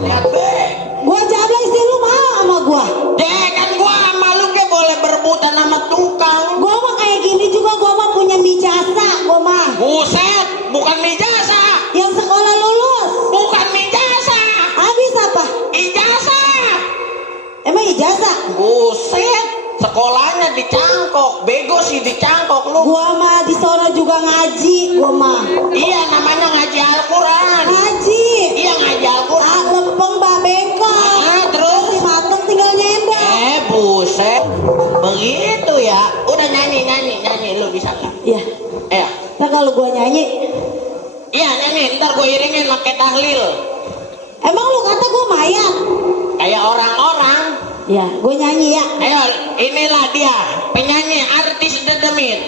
Lihat be. Gua jablay sih, lu mau sama gua? Deh, kan gua sama lu ke boleh berebutan sama tukang. Gua mah kayak gini juga, gua mah punya mijasa, gua mah. Buset, bukan mijasa. Yang sekolah lulus. Bukan mijasa. Habis apa? Ijazah. Emang ijazah? Buset, sekolahnya di Cangkok. Bego sih di Cangkok lu. Gua mah di sono juga ngaji, gua mah. Iya, namanya ngaji Al-Quran. Ngaji. Iya, ngaji Al-Quran. Lempeng babengkok. Terus? Si mateng tinggal nyendok. Buset. Begitu ya. Udah nyanyi. Lu bisa nggak? Iya. Ntar kalau gua nyanyi. Iya, nyanyi. Ntar gua iringin pakai tahlil. Emang lu kata gua mayat? Kayak orang-orang. Ya, gua nyanyi ya. Ayo, inilah dia. Penyanyi artis Dedemit.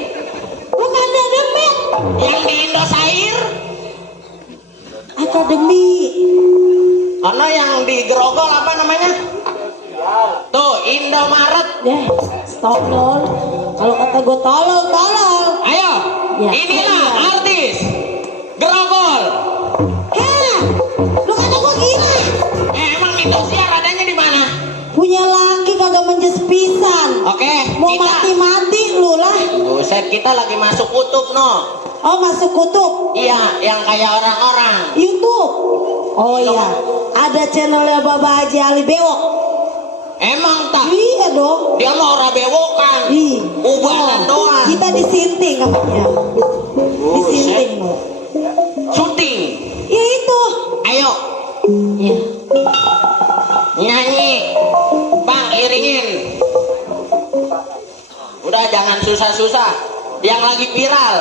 Bukan Dedemit. Yang di Indosiar. Akademi. Ono yang di Grogol apa namanya? Tuh, Indomaret. Stop lol. Kalau kata gue tolol. Ayo, Ya. inilah artis Grogol. Lu kata gue gila. Emang Indosiar adanya di mana? Punya laki kagak menjes pisan. Oke, Mau kita. mati lu lah. Buset, kita lagi masuk kutub no. Oh, masuk kutub. Iya, yang kayak orang-orang. YouTube. Oh iya, ada channelnya Baba Haji Ali Bewok. Emang tak? Iya dong. Dia mau ora bewokan. Ubanan doang. Kita disinting namanya. Disinting lo. Syuting. Ya itu. Ayo. Iya. Nyanyi. Bang, iringin. Udah jangan susah-susah. Yang lagi viral.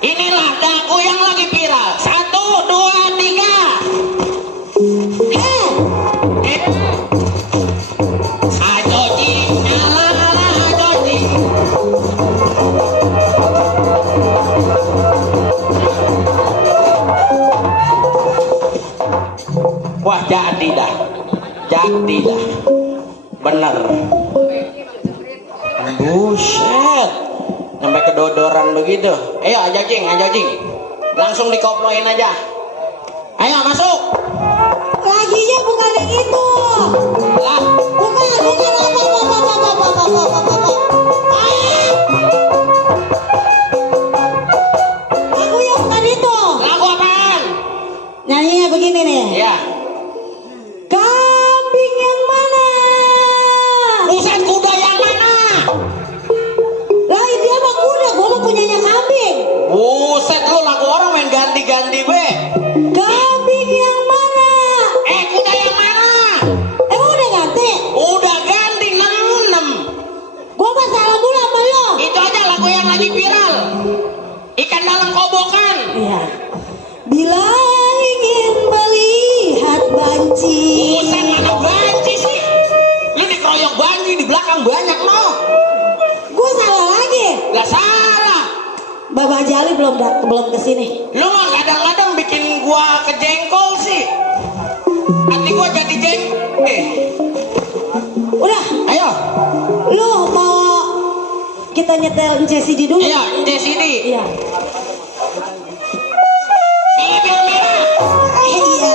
Inilah daku yang lagi viral. 1, 2, 3. Ajoji, nyala ajoji. Wah, jadi dah. Bener. Buset. Sampai kedodoran begitu. Ayo ajajing. Langsung dikoploin aja. Ayo masuk. Laginya bukan yang itu. Lah, Bukan apa. lagu yang lagi viral. Ikan dalam kobokan. Iya. Bila ingin melihat banci. Bukan mana banci sih? Lu dikeroyok banci di belakang banyak no. Gue salah lagi. Gak salah. Bapak Jali belum kesini. Lu mah kadang-kadang bikin gua kejengkol sih. Hati gua jadi Udah. Ayo. Lu mau kita nyetel CCD dulu? Iya, CCD. Iya. Bibir merah. Iya.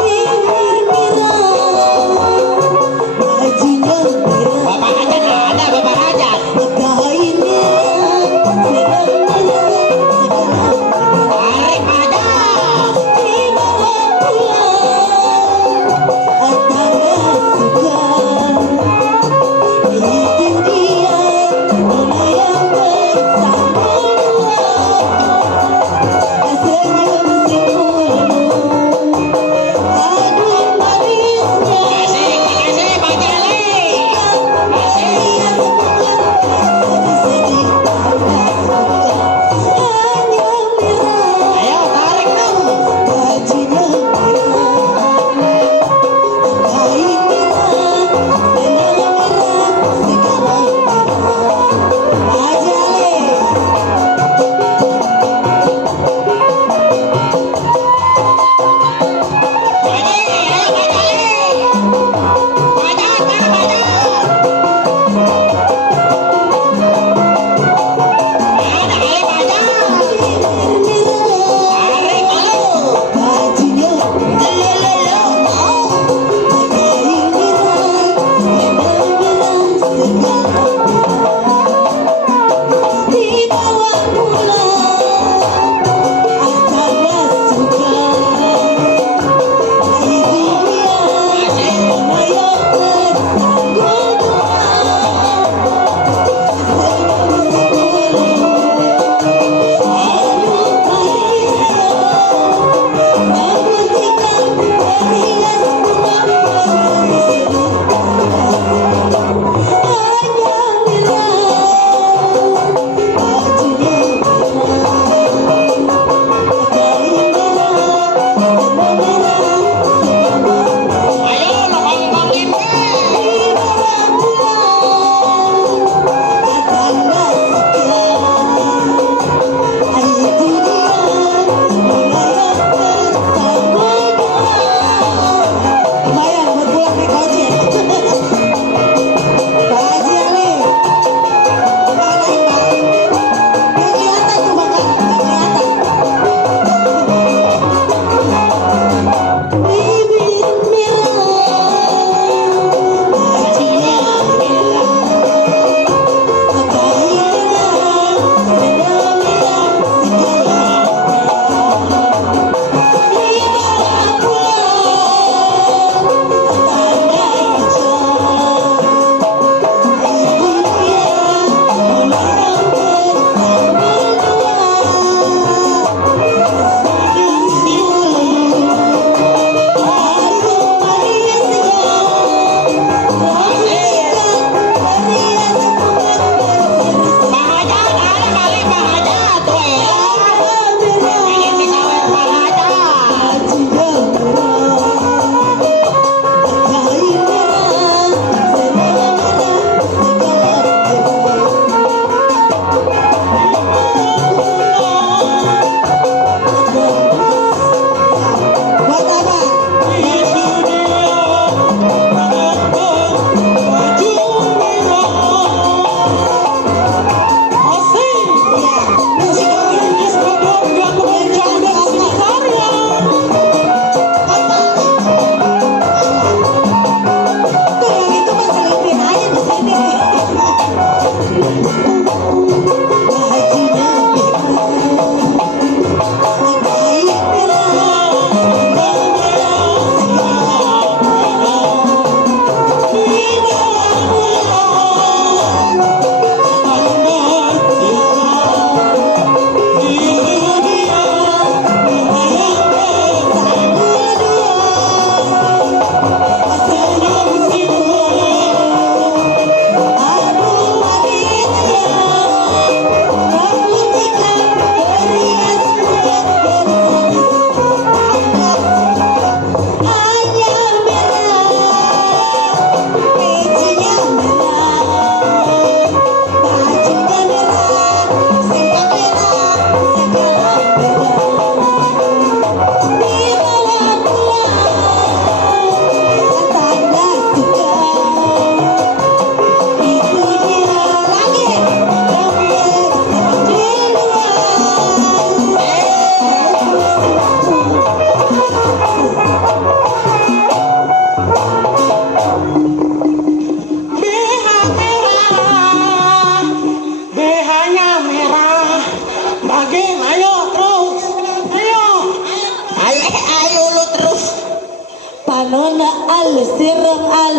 Bibir merah, bajunya merah. Bapak Hajan ada, Bapak Hajan. Kainnya merah. Tarik aja. Dibawa pulang antara suka. Bikin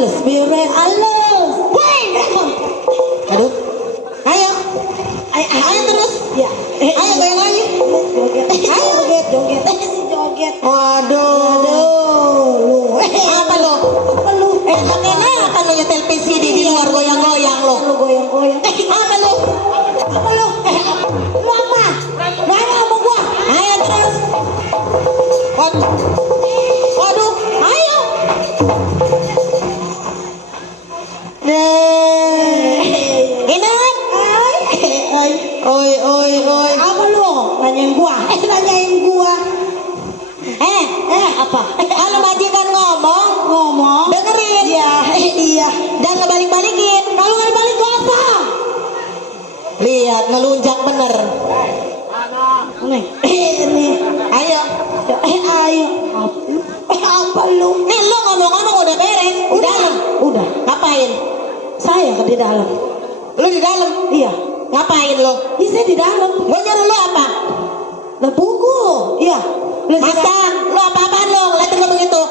halus, biore halus. Woi, aduh. Ayo. Ayo terus. Ya. Ayo goyang lagi. Ayo joget. Si joget. Waduh. Apa lo? Apa lo nyetel PCD di luar goyang-goyang lo? Lo goyang-goyang. Apa lo? Apa lo? Lo apa? Lo ayo sama gua. Ayo terus. Waduh, ayo. Inang. Oi. Apa lu? Nanyain gua. Apa? Kalau majikan ngomong. Dengerin. Iya. Jangan balik-balikin. Kalau nggak balik gosong. Lihat ngelunjak bener. Ini. Ayo. Apa lu? Lu ngomong-ngomong udah beres. Udah. Ngapain? Saya di dalam. Lu di dalam? Iya. Ngapain lu? Iya, saya di dalam. Gua nyuruh lu apa? Lah buku. Iya. Masang. Lu apa-apaan lu? Liatin lu begitu.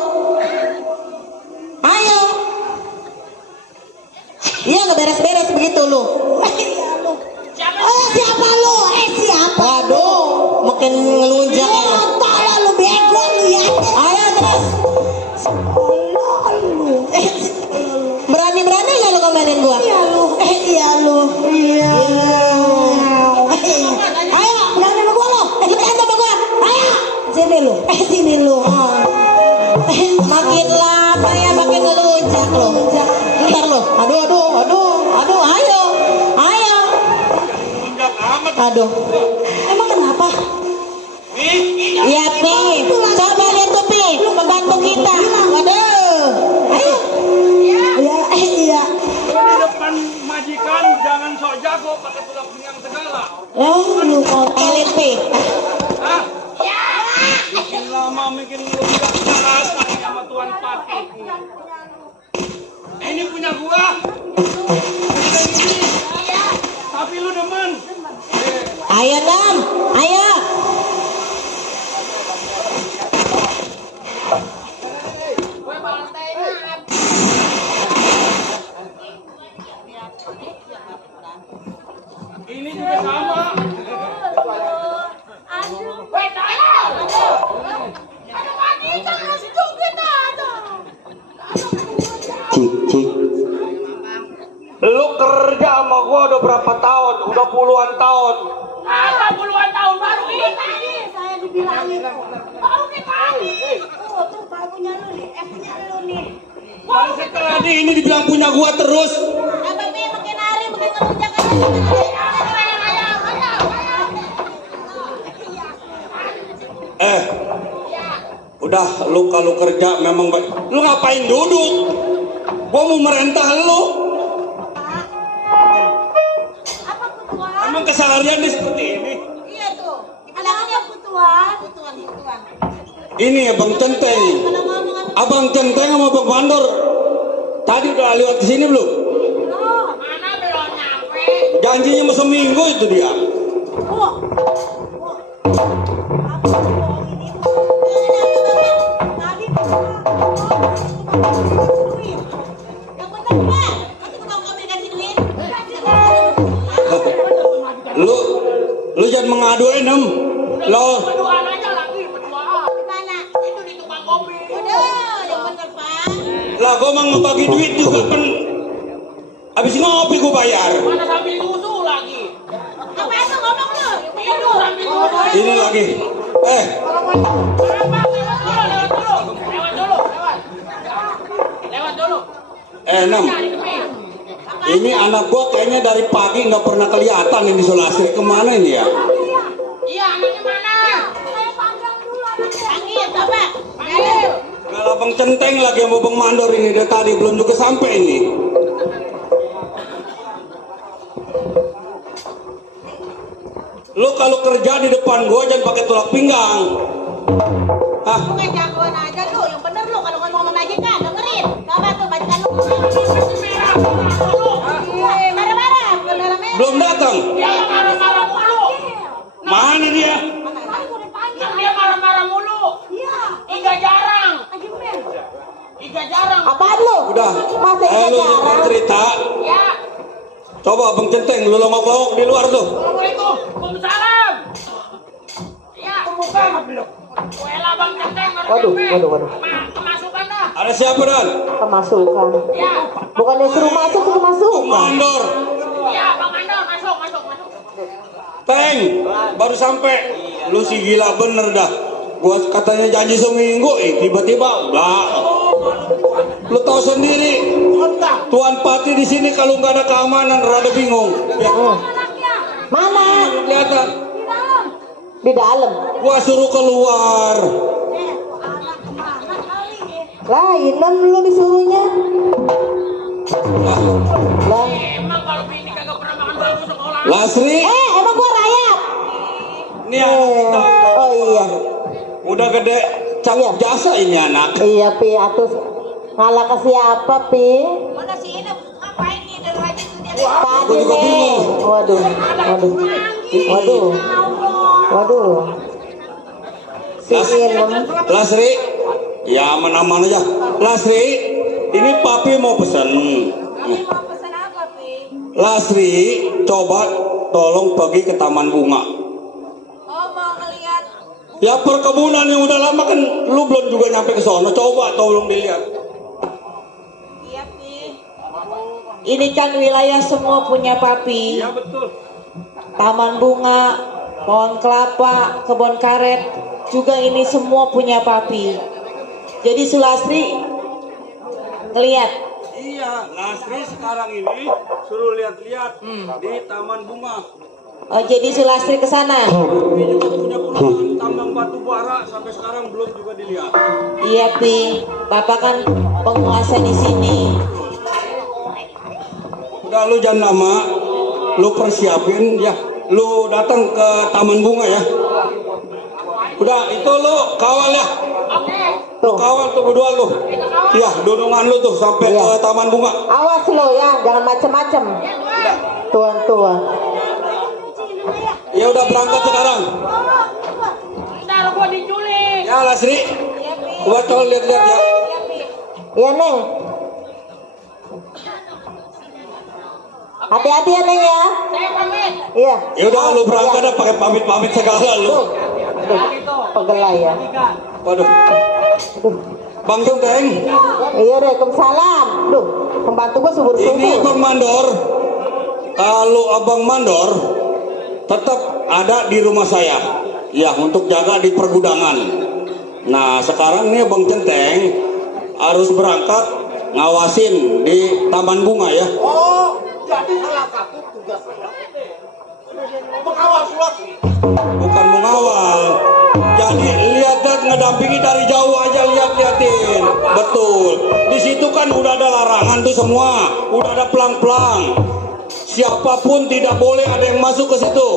Ayo. Iya, nggak beres-beres begitu lu. Siapa lu? Siapa? Waduh, makin ngelunjak. Tolong lu bego lu ya. Ayo terus. Berani-berani ya lu komenin gua? Iya lu. Ayo, berani sama gua lu. Berani sama gua. Ayo. Sini lu. Makin lama ya makin ngelunjak lu. Ntar lu. Aduh, ayo. Aduh. Emang kenapa? Lihat nih. Coba lihat tuh Pi, pembantu kita. Waduh. Ayo. Iya. Di depan majikan jangan sok jago pakai tulang pinggang segala. Lu mau kalian Pi. Hah? Makin lama makin lu nggak salah sama Tuan Pati. Ini punya gua. Ini. Tapi lu demen. Ayo Dam, ayo. Ini juga sama. Cik. Lu kerja sama gua udah berapa tahun? Udah puluhan tahun. Apa puluhan tahun baru ini? Saya dibilangin. Baru nih tadi. Tuh punya lu nih. Punya lu nih. Dan setelah ini dibilang punya gua terus. Apa Pi makin hari makin ngelunjak aja. Udah lu kalau kerja memang baik. Lu ngapain duduk? Gua mau merentah lu. Apa Tuan? Emang keseharian seperti ini. Iya tuh. Anaknya Tuan. Ini Abang Centeng. Abang Centeng sama Abang Mandor. Tadi udah lewat ke sini belum? Mana belum nyampe? Janjinya mau seminggu itu dia. Lu jangan mengaduin lo. Berduaan aja lagi, berduaan. Di mana? Itu di tukang kopi. Udah, yang bener Pak. Lah gua mau ngebagi duit juga kan. Habis ngopi gua bayar. Mana sambil susu lagi? Apa itu ngomong lu? Itu sambil susu. Ini lagi. Lewat dulu. Nem. Ini anak gua kayaknya dari pagi nggak pernah kelihatan ini Sulastri. Kemana ini ya? Iya, anaknya mana? Saya panggil dulu anaknya. Panggil, coba. Panggil. Kalau Bang Centeng lagi sama Bang Mandor ini dari tadi belum juga sampai ini. Lu kalau kerja di depan gua jangan pakai tulak pinggang. Hah? Lu nggak jagoan aja lu, yang bener lu kalau ngomong sama majikan, dengerin. Coba tuh majikan lu. Marah-marah, merah. Belum datang. Dia marah-marah mulu. Mana dia? Dia marah-marah mulu. Iya. Iga jarang. Apaan lu? Dah. Masa Lu jarang? cerita. Ya. Coba Bang Centeng, lu longok-longok di luar tuh. Assalamualaikum. Waalaikumsalam. Ya. Pembuka belum. Wela Bang Centeng. Waduh. Kemasukan dah. Ada siapa Dan? Kemasukan. Ya. Bukannya suruh masuk, suruh masuk. Mandor. Ya, Bang Mandor masuk. Teng, baru sampai. Lu sih gila bener dah. Gua katanya janji seminggu, tiba-tiba enggak. Lu tahu sendiri, Tuan Pati di sini kalau nggak ada keamanan rada bingung. Ya, Mana? kelihatan. Di dalam. Gua suruh keluar. Lain non lu disuruhnya. Lah. Emang kalau bini kagak pernah makan bangku sekolah. Lasri, Emang gua rayap. ini anak kita Oh iya. udah gede, cakep jasa ini anak. Iya Pi, atus ngalah ke siapa Pi? Mana si ini ngapain nih dari aja tuh dia. Tadi nih. Waduh. Si Inem. Lasri, ya aman-aman aja. Lasri, ini papi mau pesen. Kamu mau pesan apa, Pi? Lasri, coba tolong pergi ke taman bunga. Oh, mau ngeliat. Ya perkebunan yang udah lama kan lu belum juga nyampe ke sono. Coba tolong dilihat. Iya, Pi. Ini kan wilayah semua punya Papi. Ya betul. Taman bunga, pohon kelapa, kebun karet, juga ini semua punya Papi. Jadi Sulastri ngeliat. Iya, Lasri sekarang ini suruh lihat-lihat di taman bunga. Oh jadi Sulastri ke sana. Tapi juga punya perusahaan tambang batu bara sampai sekarang belum juga dilihat. Iya Pi, Bapak kan penguasa di sini. Udah lu jangan lama, lu persiapin ya. Lu datang ke taman bunga ya. Udah itu lu kawal ya. Tuh. Kawal tuh berdua lu. Iya, dudungan lu tuh sampai Iya. ke taman bunga. Awas lo ya, jangan macem-macem. Tuan. Ya udah berangkat sekarang. Ntar gua diculik. Ya Lasri. Gua tolong lihat-lihat ya. Iya Neng. Hati-hati ya Neng ya. Saya pamit. Iya. Ya udah lu berangkat dah pakai pamit-pamit segala lu. Pegelai ya. Waduh. Bang Centeng, Iya Waalaikumsalam. Duh, pembantu gua ini subur-subur. Abang Mandor. Kalau Abang Mandor tetap ada di rumah saya. Ya, untuk jaga di pergudangan. Nah, sekarang nih Bang Centeng harus berangkat ngawasin di taman bunga ya. Oh, jadi salah satu tugas saya mengawal Sulastri. Bukan mengawal. Jadi lihat ngedampingi dari jauh aja, liatin. Betul. Di situ kan udah ada larangan tuh semua, udah ada pelang-pelang. Siapapun tidak boleh ada yang masuk ke situ.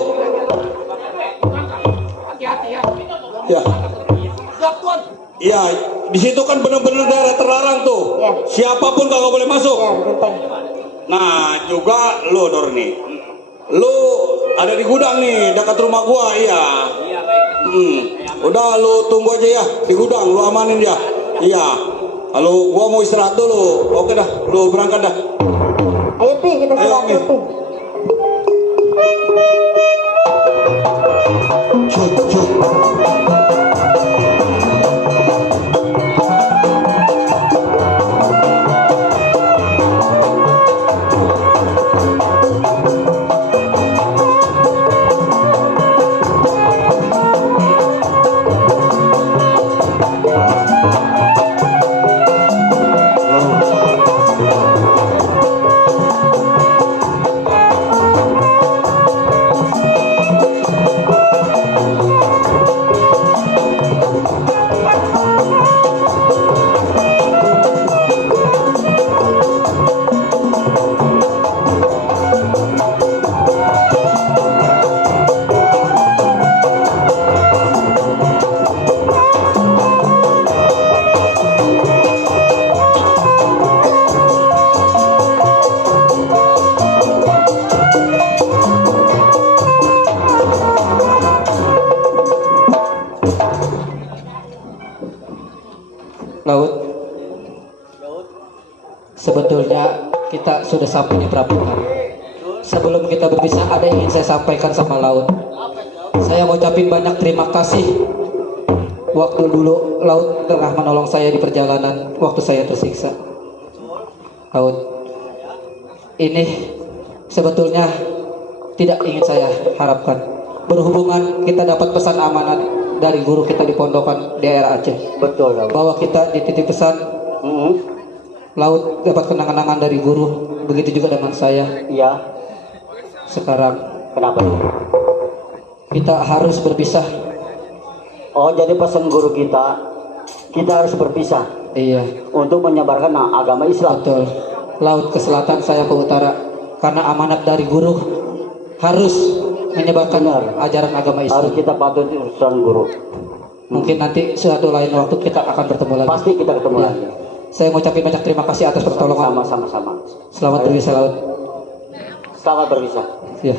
Ya. Siap Tuan. Iya, di situ kan benar-benar daerah terlarang tuh. Ya. Siapapun kagak boleh masuk. Ya, Genteng. Nah, juga lo Dor nih. Lu ada di gudang nih dekat rumah gua, iya. Udah lu tunggu aja ya di gudang, lu amanin dia. Iya. Kalau gua mau istirahat dulu. Oke dah, lu berangkat dah. Ayo Pi, kita Ayo, silakan Mi. Pi. Sebetulnya kita sudah sampai di Pramuka. Sebelum kita berpisah, ada yang ingin saya sampaikan sama Laut. Saya mau ucapin banyak terima kasih. Waktu dulu Laut tengah menolong saya di perjalanan waktu saya tersiksa. Laut, ini sebetulnya tidak ingin saya harapkan. Berhubungan kita dapat pesan amanat dari guru kita di pondokan daerah Aceh. Betul, Laut. Bahwa kita dititip pesan Laut dapat kenang-kenangan dari guru. Begitu juga dengan saya. Iya. Sekarang Kenapa? kita harus berpisah. Oh, jadi pesan guru kita harus berpisah Iya, untuk menyebarkan agama Islam. betul. Laut ke selatan, saya ke utara. Karena amanat dari guru harus menyebarkan Benar. ajaran agama Islam. Harus kita patuhi urusan guru. Mungkin nanti suatu lain waktu kita akan bertemu lagi. Pasti kita ketemu Ya. lagi. Saya mengucapkan banyak terima kasih atas pertolongan. Sama-sama. Selamat berpisah, Laut. Selamat berpisah. Ya.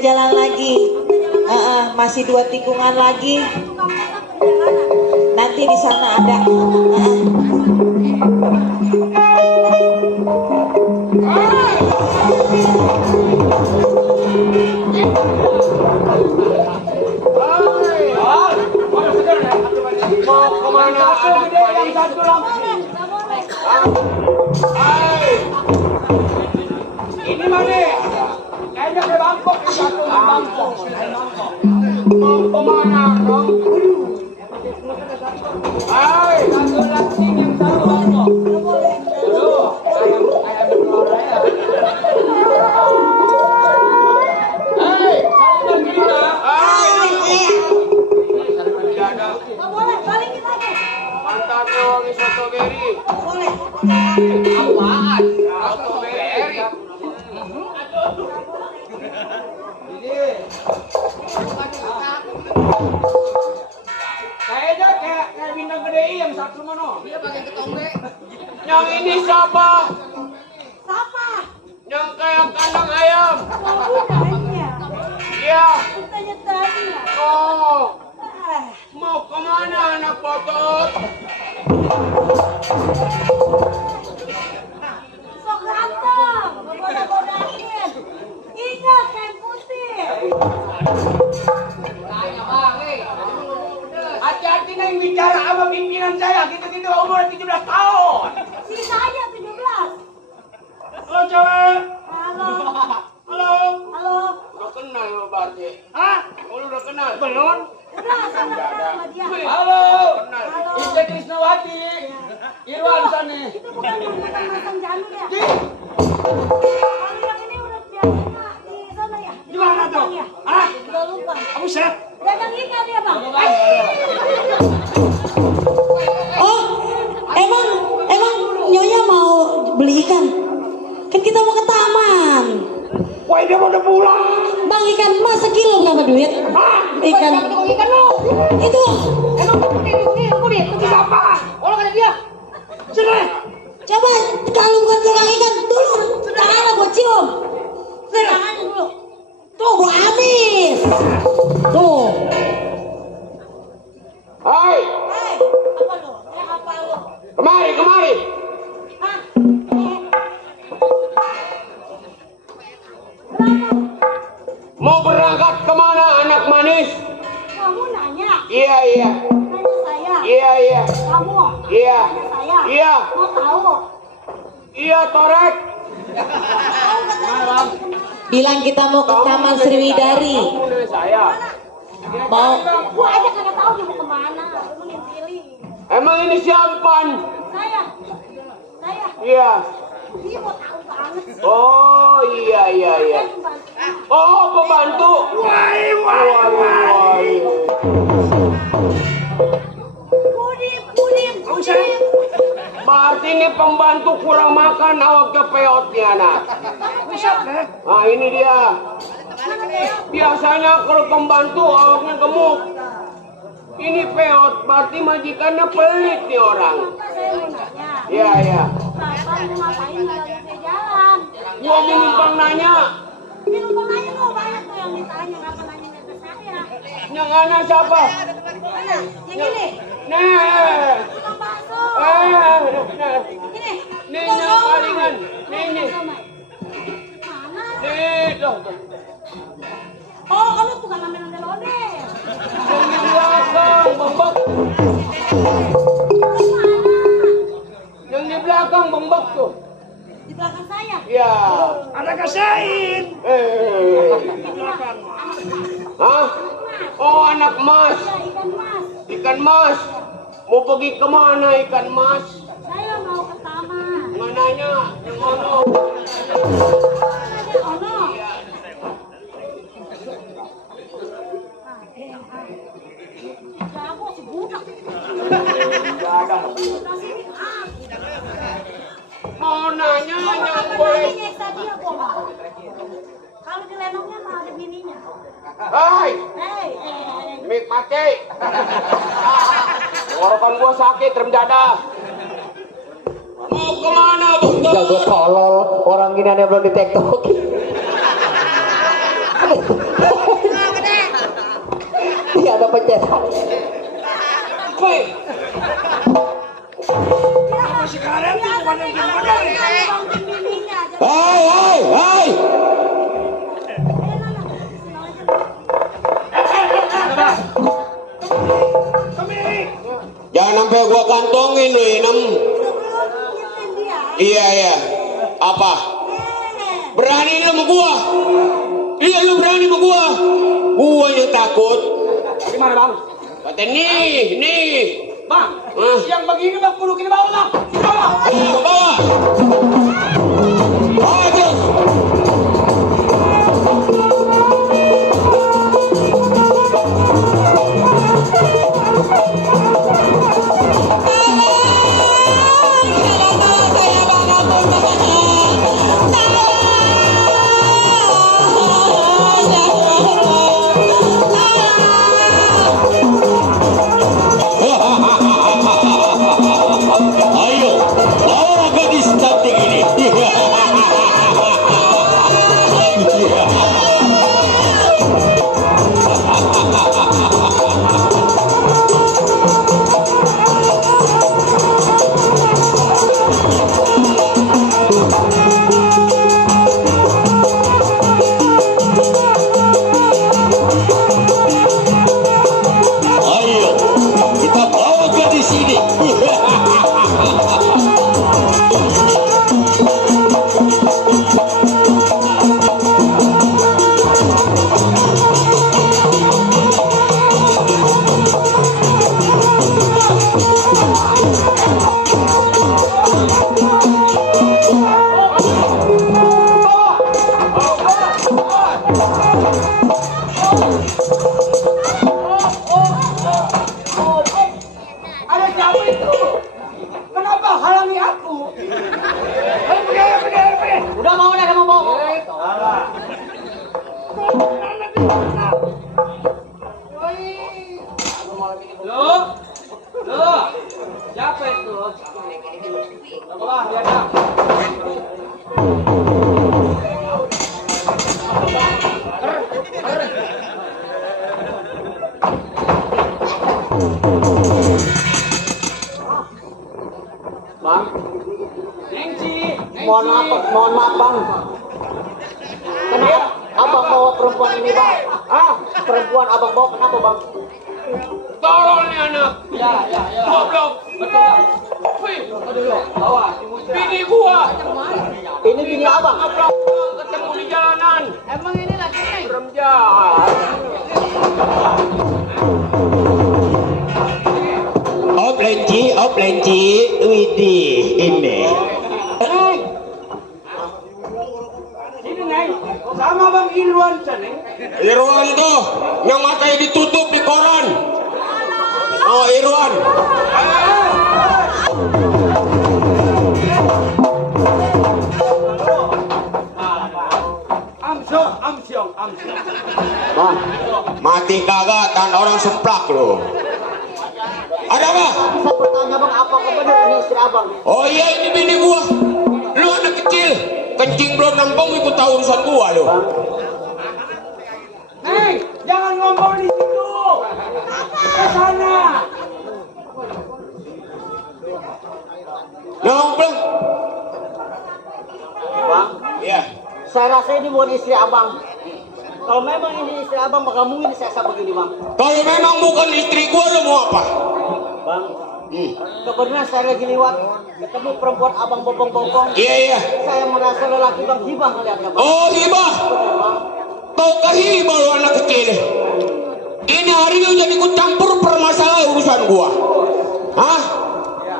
jalan lagi. Masih 2 tikungan lagi. Nanti di sana ada. Mau kemana anak yang satu lagi? Ini mana? Kayaknya ke Bangkok, satu di Bangkok. Mau kemana dong? Hai, satu lagi yang satu Bangkok. Aduh, ayam berlora ya. Hai, satu lagi lah. Hai, Boleh, balikin lagi. mantan dong, soto Geri. Boleh. Apaan? Soto Geri. Kayaknya kayak bintang gede yang satu mana? Dia pakai ketombe. Yang ini siapa? Siapa? Yang kayak kandang ayam. Budanya. Iya. Tanya tadi ya. Oh. Mau kemana anak potot? Sok ganteng. Goda-godain. Ingat kain putih. Tanya bang, hati-hati nih bicara sama pimpinan saya. Gitu-gitu umur 17 tahun. Si saya 17. Halo cewek. Halo. Halo. Halo. Udah kenal lo berarti? Hah? Lu udah kenal? Belum. Udah, saya nggak kenal sama dia. Halo. Halo. Istri Krisnawati. Irwan sana. Itu bukan menggunakan masang janur ya? Kalau yang ini udah biasanya di sana ya? Di mana tuh? Ya? Hah? Udah lupa. Kamu siap? Dagang ikan ya bang? Oh, emang Nyonya mau beli ikan? Kan kita mau ke taman. Wah, dia mau udah pulang. Bang, ikan emas sekilo berapa duit? Hah? Ikan. Ikan lu. Itu. Emang kudi. Siapa? Orang ada dia. Sini. Coba kalau bukan tukang ikan dulu, tangannya gue cium. Tangannya dulu. Tuh, gue habis. Tuh. Hai, Hei, apa lu? Apa lu? kemari. Hah? Mau berangkat kemana anak manis? Kamu nanya? Iya. Nanya saya? Iya. Kamu? Iya. Nanya saya? Iya. Mau tahu? Iya, Torek. Bilang kita mau ke Taman Sriwidari. Kamu dari saya. Mau. Gua aja kagak tahu dia mau kemana. Lu ngintilin. Emang ini siapan? Saya. Iya. Dia mau tahu banget. Oh, iya. Saya pembantu. Oh, pembantu. Wah. Kudip. Berarti ini pembantu kurang makan awaknya peotnya, nak. Nah, ini dia. Mana dia? Biasanya kalau pembantu awaknya gemuk. Ini peot, berarti majikannya pelit nih orang. Saya mau nanya. Iya. Bapak mau ngapain lagi saya jalan? Gua mau numpang nanya. Ini numpang nanya tuh banyak tuh yang ditanya. Ngapa nanya ke saya? Yang mana siapa? Mana? Yang ini? Nih. Tukang bakso. Ini? Nih, yang palingan. Nih. Mana? Nih, tuh. Oh, kamu tukang ondel-ondel. Yang di belakang, bembek. Mana? Yang di belakang, bembek tuh. Di belakang saya. Iya. Ada kasain. Hah? Oh, anak mas. Ya, ikan mas. Ikan mas. Mau pergi kemana ikan mas? Saya mau ke taman. Mananya? Yang mana? Ono. Jago si budak. Tidak ada. Kasih Mau nanya yang Apa boleh. namanya nyeksa dia gua mah. Kalau di lenongnya mah ada bininya. Hai, Hei. mik mati. Tenggorokan gua sakit, rem dada. Mau kemana, Bang? Enggak, gue tolol. Orang gini ada belum di TikTok. pecet. Sekarang tuh bukan yang gimana nih? Hai. Jangan sampai gua kantongin lu Inem. Iya. Apa? Berani lu sama gua? Iya lu berani sama gua? Gua yang takut. Gimana bang? Kata nih. Bang, yang begini bang kudu kini bawa bang. Bawa. Aja. Ayo, bawa gadis cantik ini. Ayo, kita bawa gadis ini. Ada siapa itu? Kenapa halangi aku? Pergi. Udah mau dah kamu mau. Loh, siapa itu? Wah, lihat dah. Bang, mohon maaf bang. Kenapa abang bawa perempuan ini bang? Perempuan abang bawa kenapa bang? Tolong nih anak. Ya. Goblok. Betul. Wih, dulu. Bawa. Bini gua. Ini bini abang. Ketemu di jalanan. Emang ini lagi nih? Serem jahat. Oplenci, widih ini. Sini Neng, sama bang Irwan Neng. Irwan tuh yang matanya ditutup di koran. Oh Irwan. Amsyong. Bang, mati kagak tan orang semplak lu. Ada apa? Bisa bertanya bang, apa benar ini istri abang? Oh iya ini bini gua. Lu anak kecil, kencing belum nampung ikut tahu urusan gua lu. Neng, jangan ngomong di situ. Ke sana. Nongkrong. Bang, Iya. saya rasa ini bukan istri abang. Kalau memang ini istri abang, bakal mungkin saya begini bang. Kalau memang bukan istri gua lu mau apa? Bang, kebetulan saya lagi lewat, ketemu perempuan abang bopong-bopong. Iya. Saya merasa lelaki bang hibah ngeliatnya bang. Oh hibah. Tahukah hibah lu anak kecil? Ini hari lu jadi ikut campur permasalahan urusan gua. Hah?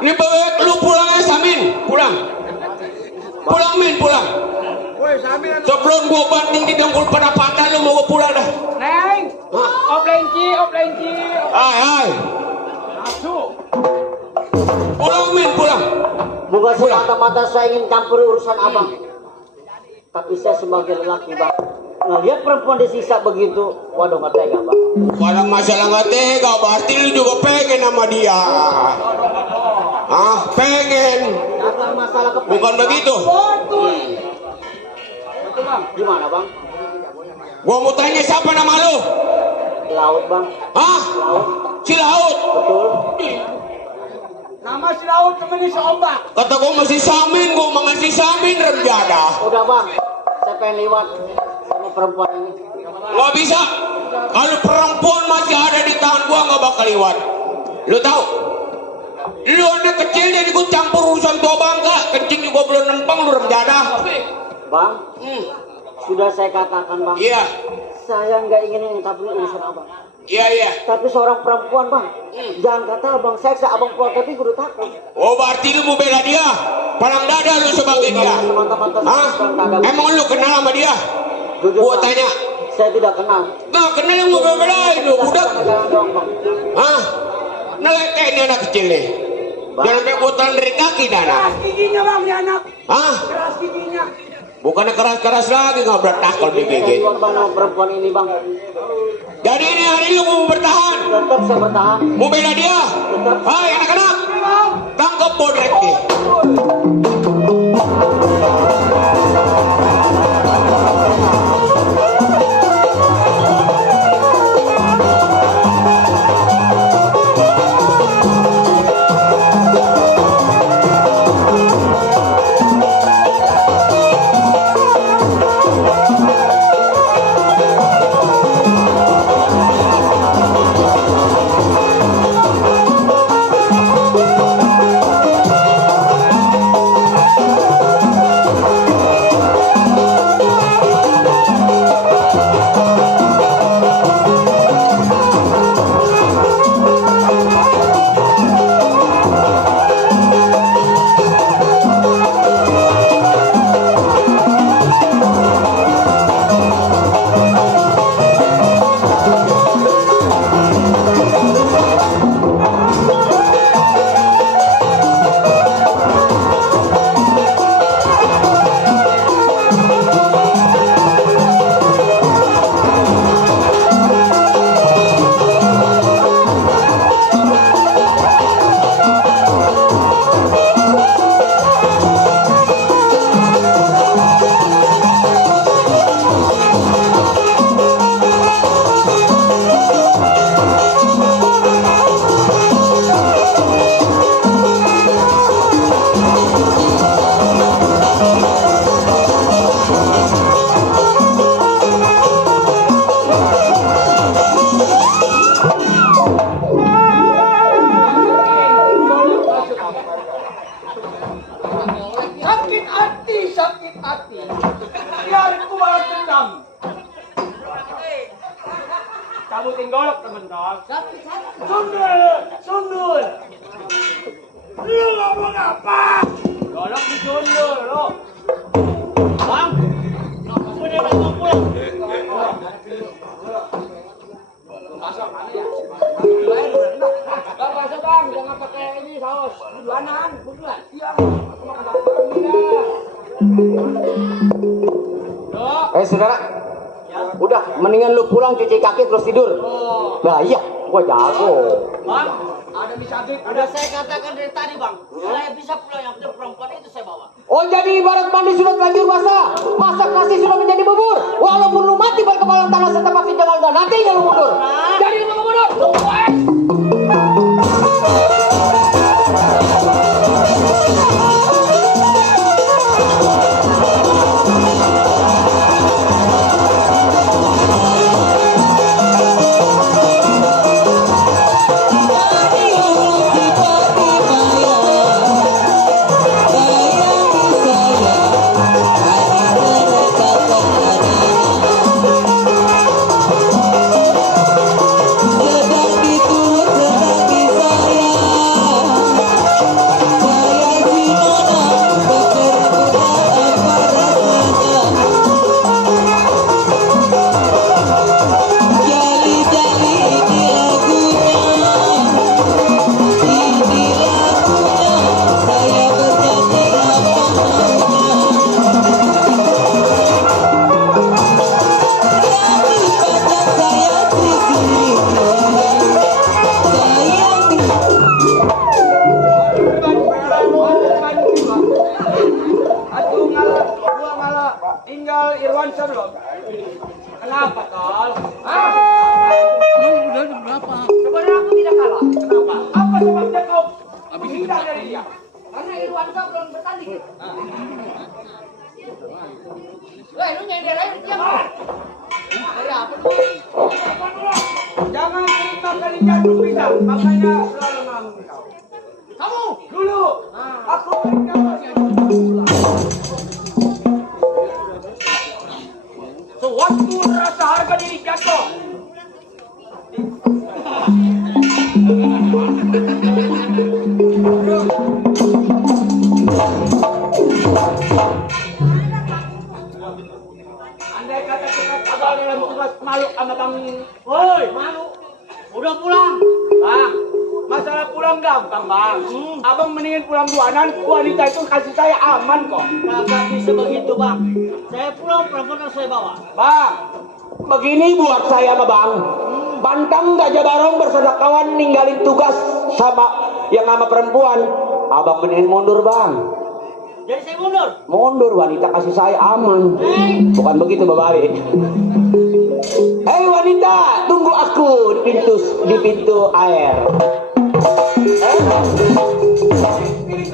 Ini bebek lu pulang ya Samin, pulang. Pulang. Sebelum gua banting di dengkul pada patah lu mau gua pulang dah. Neng, oplenci. Hai. Pulang. Bukan semata-mata saya ingin campur urusan abang. Tapi saya sebagai lelaki bang, ngelihat perempuan disiksa begitu, waduh nggak tega bang. Kalau masalah nggak tega, berarti lu juga pengen sama dia. Pengen. Bukan masalah kepengen. Bukan begitu. Betul bang. Gimana bang? Gua mau tanya siapa nama lu? Laut bang. Hah? Si Laut? Betul. Nama si Laut temennya si Ombak. Kata gue masih samin, gue mau ngasih samin remjada. Udah bang, saya pengen liwat sama perempuan ini. Gak bisa. Kalau perempuan masih ada di tangan gue gak bakal liwat. Lu tahu? Lu anak kecil jadi gue campur urusan tua bangga. Kencing juga belum nempang lu remjada. Bang, sudah saya katakan bang. Iya. Saya nggak ingin mengetahui urusan abang. Iya. Tapi seorang perempuan bang, jangan kata abang seksa, abang kuat tapi gue udah takut. Oh berarti lu mau bela dia? Palang dada lu sebagai dia? Mantap-mantap. Hah? Emang lu kenal sama dia? Jujur, Gua Bang, tanya. saya tidak kenal. Nah kenal yang mau bela-belain lu budak. Jangan dong bang. Hah? Ngelekeh ini anak kecil nih. Jangan kayak botalan dari kaki dah anak. Keras giginya bang, ya anak. Hah? Keras giginya. Bukannya keras-keras lagi nggak bertakol digigit. Bang, sama perempuan ini bang. Jadi ini hari lu mau bertahan? Tetap saya bertahan. Mau bela dia? Hai anak-anak, tangkap bodrek nih. Sakit hati. Biar ku balas dendam. Cabutin golok teman-teman. Sundul. Lu ngomong apa? Golok disundul lo. Bang. Udah mau pulang. Masak mana ya? Bang, masak bang, jangan pakai ini saus. Buduanan, buduan. Iya. Makan bareng ini. Saudara, udah mendingan lu pulang cuci kaki terus tidur. Nah iya, gua jago. Bang, ada misagik. Udah saya katakan dari tadi bang, saya bisa pulang, yang penting perempuan itu saya bawa. Oh jadi ibarat mandi sudah terlanjur basah, masak nasi sudah menjadi bubur. Walaupun lu mati berkepala tanah setapak si Jamal dan nantinya lu mundur. Jadi lu mundur. Jangan cerita kali jatuh pisang, makanya selalu ngomong kau. Kamu dulu, aku sewaktu rasa harga diri jatuh. Andai kata kita gagal dalam tugas malu sama bang, woi malu, udah pulang, bang. Masalah pulang gampang bang. Abang mendingan pulang duluan. Wanita itu kasih saya aman kok. Kagak bisa begitu bang. Saya pulang perempuan yang saya bawa. Bang, begini buat saya mah bang. Bantang gajah barong bersama kawan ninggalin tugas sama yang sama perempuan. Abang mendingan mundur bang. Jadi saya mundur. Mundur, wanita kasih saya aman. Bukan begitu babawi. Hei wanita, tunggu aku di pintu air.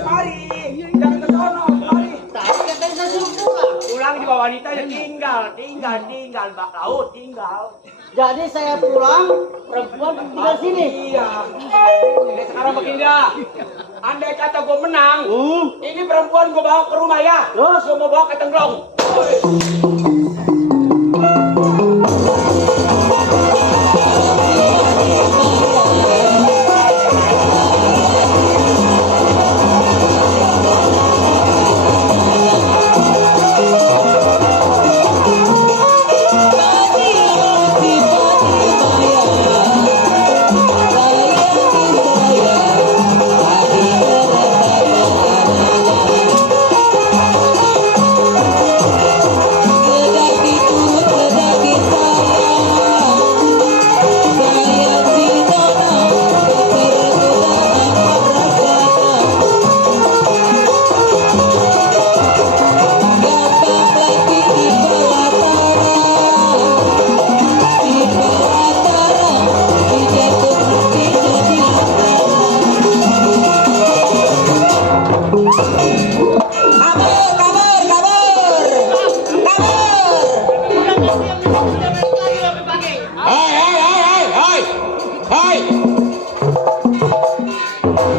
Mari, jangan ke sono, mari. Tapi katanya saya suruh pulang. Pulang di bawah wanita ya tinggal, Mbak Laut tinggal. Jadi saya pulang, perempuan tinggal sini. Iya. Jadi sekarang begini dah. Andai kata gue menang, ini perempuan gue bawa ke rumah ya. Terus gue mau bawa ke Tengklong.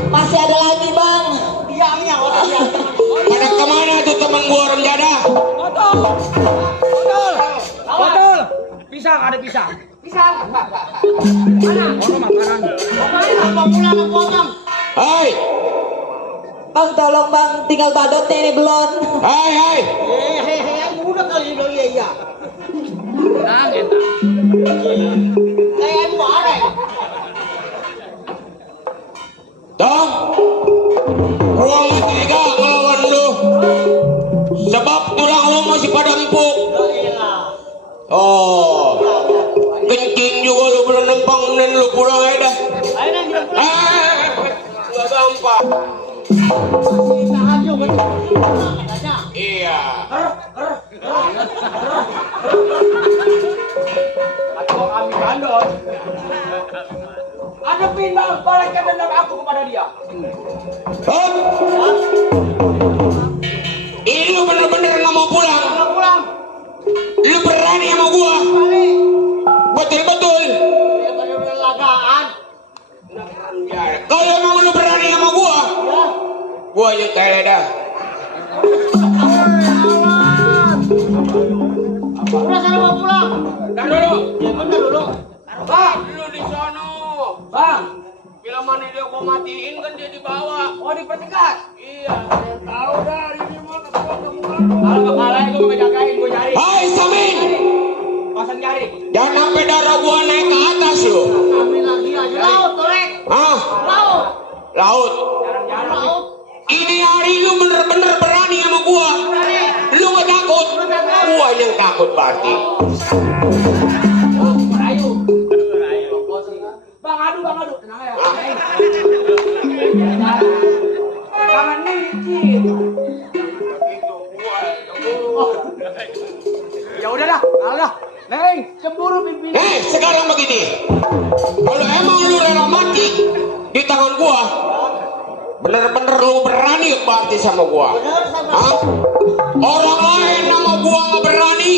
Masih ada lagi bang. Pada kemana tuh teman gua orang jadah? Betul. Pisang, ada pisang. Pisang. Mana? Ono makanan. Apa pulang aku bang? Hai, Bang tolong bang, tinggal badotnya ini belum. hai. Udah kali itu iya. Kayak ibu ada. Dong, ruang tiga lawan lu. Sebab tulang lu masih pada empuk. Oh, kencing juga lu belum nempang dan lu pulang aja dah. Ayo dah kita pulang. Gak gampang. Tahan juga. Iya. Atau kami kandot. Ada pindah balikkan dendam aku kepada dia. Hop. Ini lu bener-bener nggak mau pulang. Pulang. Lu berani sama gua. Betul-betul. Ya benar-benar lagaan. Ya, kalau emang lu berani sama gua aja kayak dah. Udah sana mau pulang. Dan dulu. Ya bentar dulu. Bang, Lu di sono. bang. Bila mana dia gua matiin kan dia dibawa. Oh dipertegas. Iya. Tahu dah ini mah kalau bakalan gue ngejagain gue nyari. Hai Samin, Pasang nyari. jangan sampai darah gua naik ke atas lu. Ambil lagi aja. Laut, Torek. Hah? Laut. Laut. Jarang-jarang. Laut. Ini hari lu bener-bener berani sama gua. Lu gak takut? Gua yang takut berarti. Rayu. Bang adu. Tenang ya. Jangan licin. Ya udah dah, kalah dah. Neng, cemburu pimpin. Sekarang begini. Kalau emang lu rela mati di tangan gua, bener-bener lu berani berarti sama gua. Benar sama. Hah? Orang lain nama gua nggak berani,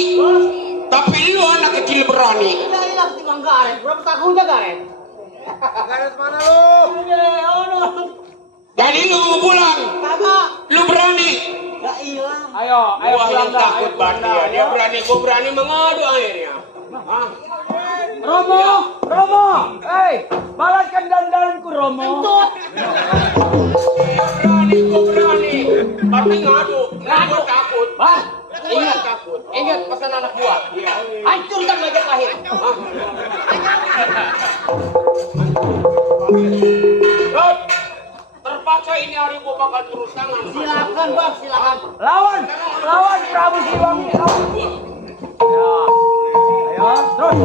tapi lu anak kecil berani. Hilang timbang garet. Berapa tahunnya garet? Garet mana lu? Jadi lu mau pulang? Kagak. Lu berani? Ya hilang. Ayo Gua yang pulang dah, takut ayo banget pulang dia berani, gua berani mengadu akhirnya. Hah? Romo, balaskan dandanku Romo. Gua berani, tapi ngadu, gua takut. Bah, Gua takut. ingat pesan anak gua. Iya. Hancurkan Majapahit. Rod, terpaksa ini hari gua bakal terus tangan. Silakan bang, silakan. Lawan Prabu Siliwangi. Ya. Ayo, terus.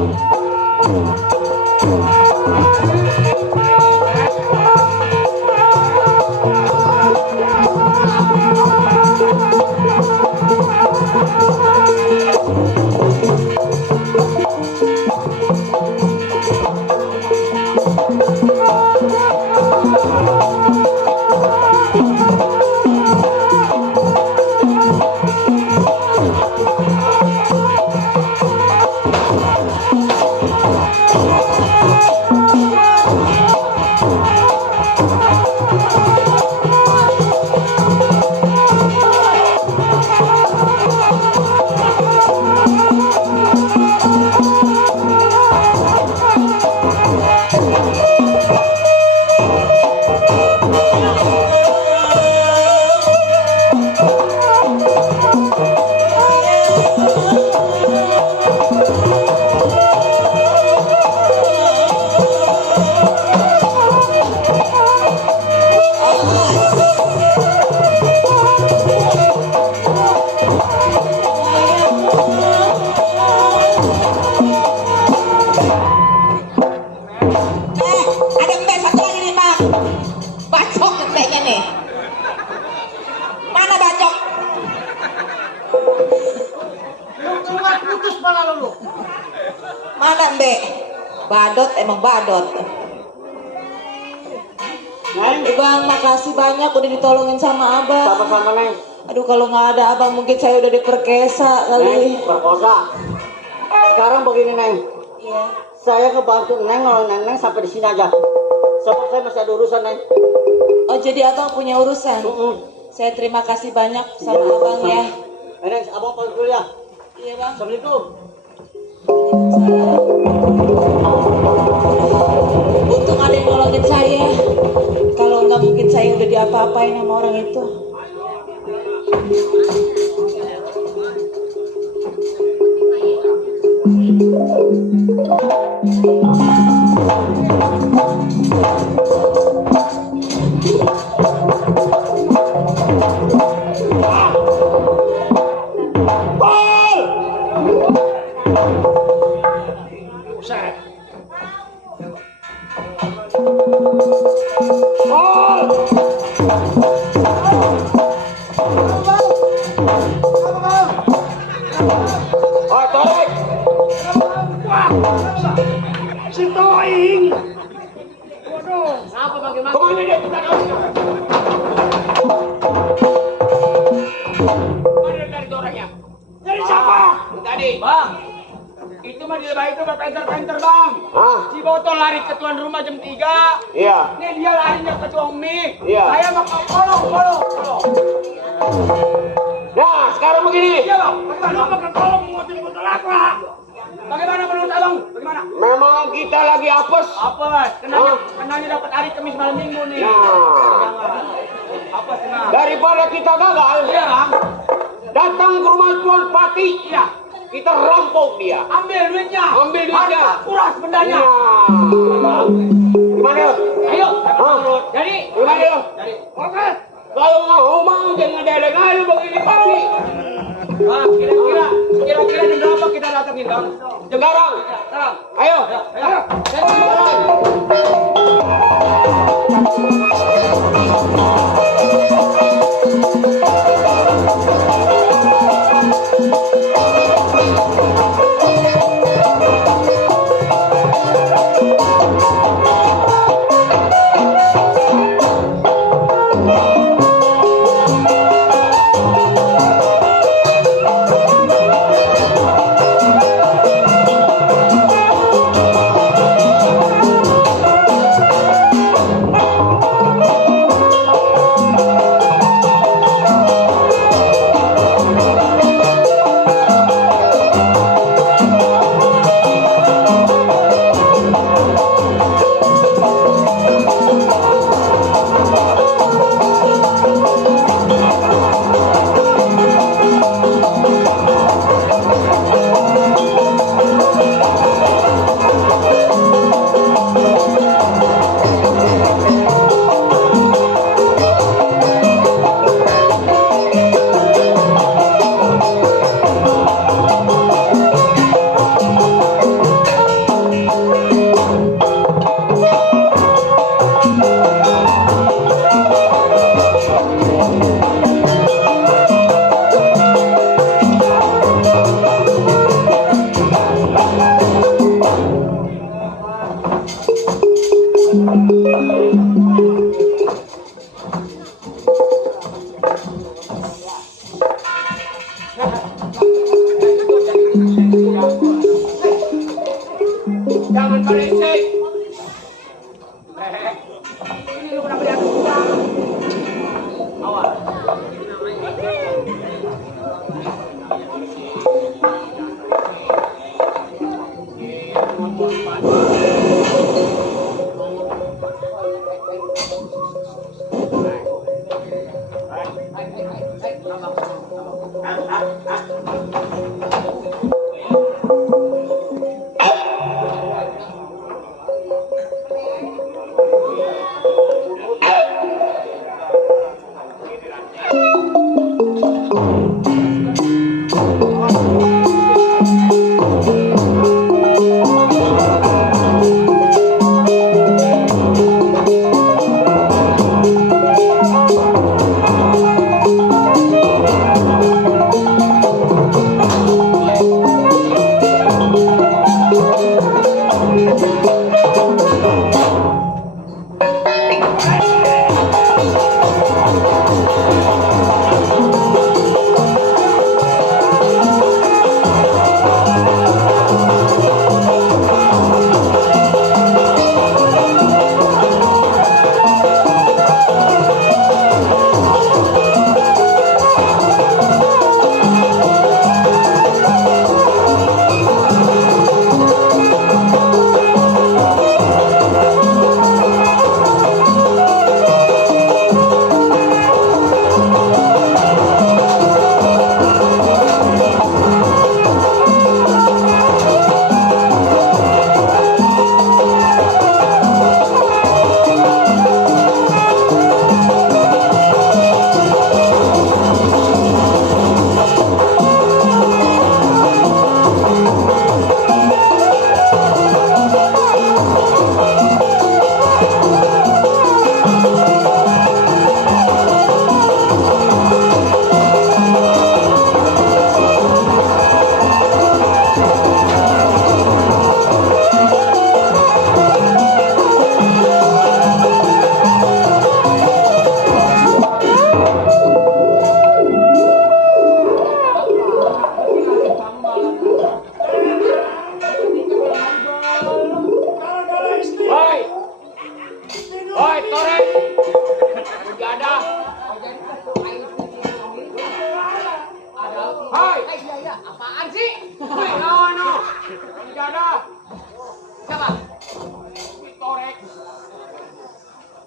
Ada mbak satu lagi nih bang. Bacok mbaknya nih. Mana bacok? Lu putus malah lu. Mana mbak? Badot emang badot. Neng, Bang, makasih banyak udah ditolongin sama abang. sama-sama Neng. Aduh kalau nggak ada abang mungkin saya udah diperkesa Neng, kali. perkosa. Sekarang begini Neng. Iya. Saya ngebantu Neng kalau Neng sampai di sini aja. Sebab saya masih ada urusan Neng. Oh jadi abang punya urusan. Saya terima kasih banyak sama abang ya. Neng, abang pamit dulu ya. Iya bang. Assalamualaikum. Untung ada yang nolongin saya. Kalau nggak mungkin saya udah diapa-apain sama orang itu. Oh, Torek. Si Toing. Kemana dia? Mana dari orangnya? Dari siapa? Tadi. Bang, itu mah di lebah itu berpenter-penter bang. Hah? Si Botol lari ke tuan rumah jam 3. Iya. Ini dia larinya ke tuang mie. Iya. Saya mau kolong. Nah, sekarang begini. Iya bang, bagaimana mau ke kolong ngutin botol apa? Bagaimana menurut abang? Bagaimana? Memang kita lagi apes. Apa? Kenanya dapat hari Kamis malam minggu nih. Nah, Jangan. Apa senang? daripada kita gagal, Iya bang. datang ke rumah Tuan Pati. Iya. Kita rampok dia. Ambil duitnya. Ambil duitnya. Harta kuras bendanya. Nah, gimana? Ayo. Hah? Jadi. Gimana? Jadi. Oke. Kalau mau jangan ngedeleng aja begini Pati. Bang, kira-kira jam berapa kita datangin bang? Sekarang. Sekarang. Ayo. Ayo. Sekarang. Jangan berisik. Ini lu kenapa lihat gua? Awas.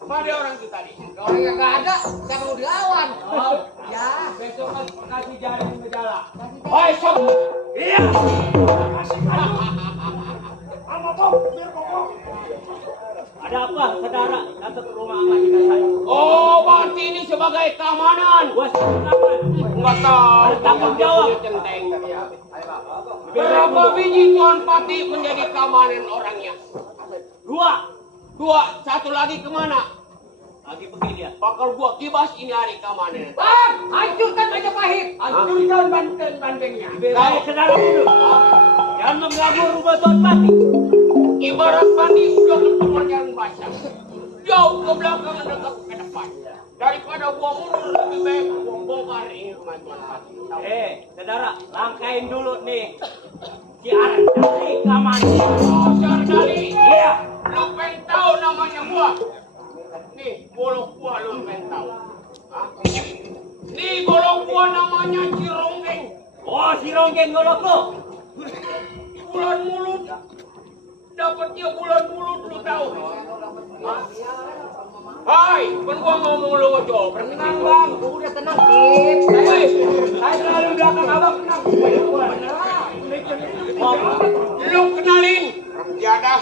Mana orang itu tadi? Orang yang nggak ada, saya mau dilawan. Oh, ya. Besok kasih jalan berjalan. Oi, sob. Iya. Ada apa, saudara? Datang ke rumah majikan saya. Oh, berarti ini sebagai keamanan. Gua keamanan. Enggak tahu. Tanggung jawab. Berapa biji Tuan Pati menjadi keamanan orangnya? Dua. Satu lagi kemana? Lagi pergi dia. Bakal gua kibas ini hari keamanan. Bang, hancurkan Majapahit. Hancurkan banteng-bantengnya. Baik, saudara dulu. Jangan mengganggu rumah Tuan Pati. Ibarat Pati sudah bertemu jalan basah. Jauh ke belakang dan dekat ke depan. Daripada gua mundur lebih baik gua bongkar ini rumah Tuan Pati. Saudara, langkain dulu nih. Si Ardali keamanan. Oh, si Ardali. Iya. Lu pengen tahu namanya gua? Nih, bolong gua lu pengen tahu. Nih, bolong gua namanya si Ronggeng. Oh, si Ronggeng golok lu. Bulan mulut. Dapatnya bulan mulut lu tahu. Hai, kan gua ngomong lu jawab. Tenang bang, gua udah tenang. Saya selalu belakang abang tenang. Lu kenalin, Jadah.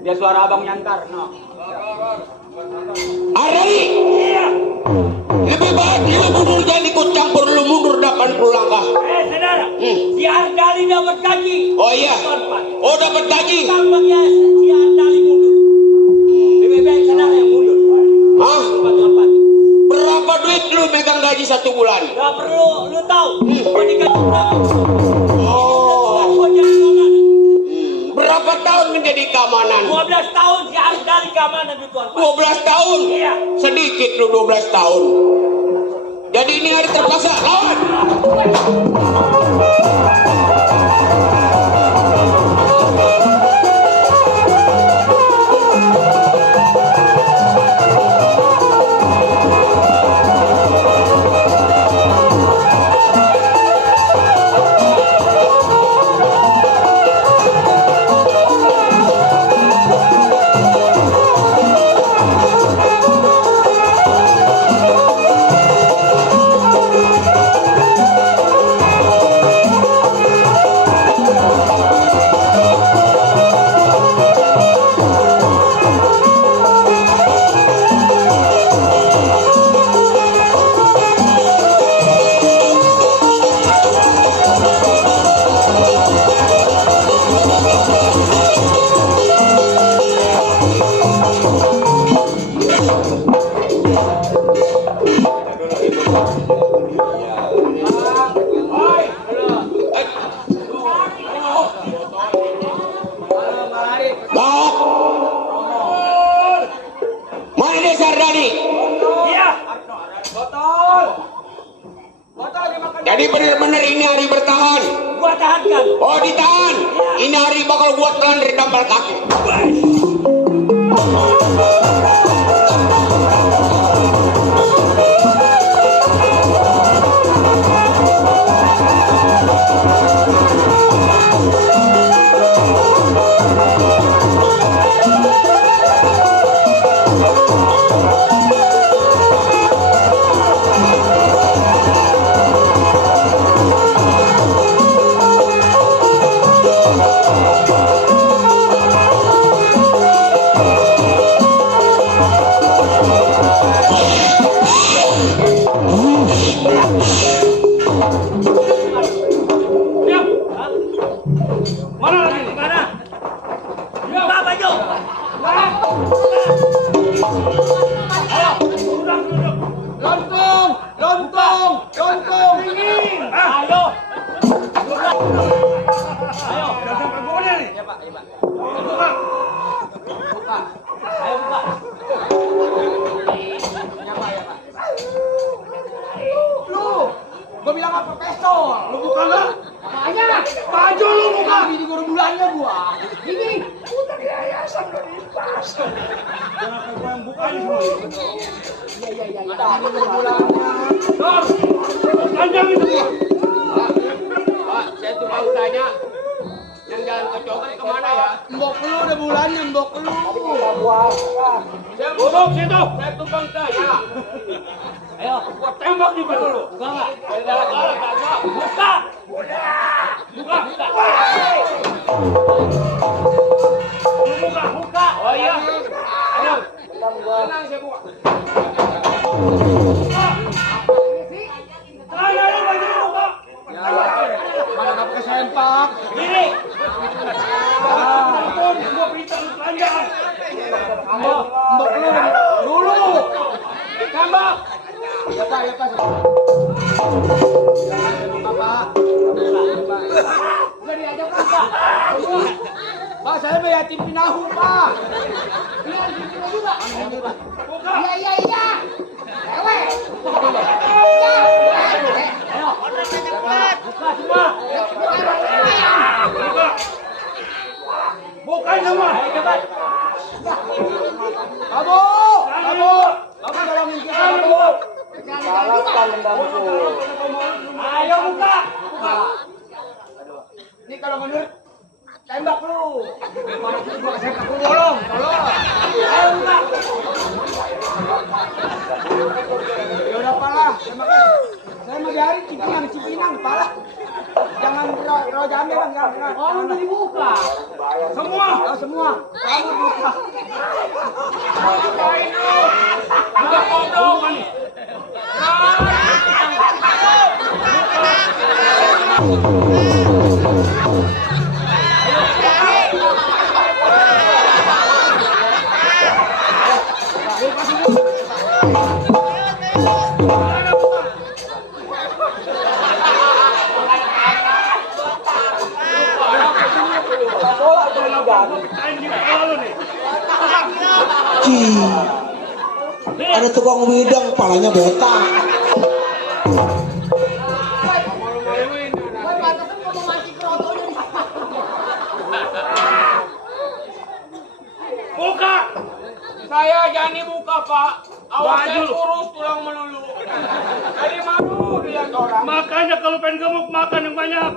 Dia suara abang nyantar, no. Ardali, lebih baik lu mundur, jangan ikut campur, lu mundur 80 langkah. Saudara, si Ardali dapat gaji. Oh iya, oh dapat gaji. Tampaknya si Ardali mundur. Lebih baik saudara yang mundur. Hah? Berapa duit lu megang gaji 1 bulan? Gak perlu, lu tahu. Gua dikasih berapa? Oh. Gua jadi keamanan. Berapa tahun menjadi keamanan? 12 tahun si Ardali keamanan di Tuan Pati. 12 tahun? Iya. Sedikit lu 12 tahun. Jadi ini hari terpaksa, lawan. Jadi benar-benar ini hari bertahan. Gua tahankan. Oh ditahan. Ini hari bakal gua telan dari tampal kaki. Mana lagi? Mana? Buka baju. Ayo, duduk, duduk. Lontong, lontong, lontong. Dingin. Ayo. Ayo, udah sampai bukunya nih. Iya, Pak. Buka. Buka. Ayo buka. Lu, gua bilang apa pistol? Lu buka lah. Makanya, Baju lu buka. ini guru bulannya gua. Ini, Udah di yayasan udah dipas. Jangan gua yang buka ini semua. ini guru bulannya. Dor. Panjangin semua. Pak, saya tuh mau tanya. Yang jalan ke Coban kemana ya? Mbok lu udah bulannya, mbok lu. Saya Duduk situ. Saya tukang tanya. Ayo, gua tembak di baju lu. Buka enggak? Saya jalan-jalan tanya. Buka. Buka. Buka. Buka. Buka. Oh iya. Ayo. Tenang saya buka. Ayo, ayo, baju lu buka. Mana nggak pakai sempak? Diri. Ampun, gua berita lu telanjang. Mbok lu dulu. Tembak. Ya Pak, ya Pak. Apa? Udah diajak Pak. Pak, saya mau yatim pinahu Pak. Biar yatim juga. Buka. Iya. Ewe. Ayo. Buka semua. Buka. Bukain semua. Ayo cepat. Kamu tolongin kita kamu. Ayo buka. Ini kalau menurut tembak lu. Gua kasih aku tolong. Ayo buka. Ya udah pala, saya mau dari Cipinang, pala. Jangan roh jambe bang, jangan. Oh, udah dibuka. Semua. Oh, semua, kamu buka. Buka kodok nih. Ada tukang widang, palanya botak. Buka. Saya Jani buka Pak. Awas saya Baju. kurus tulang melulu. Dari mana dilihat orang? Makanya kalau pengen gemuk makan yang banyak.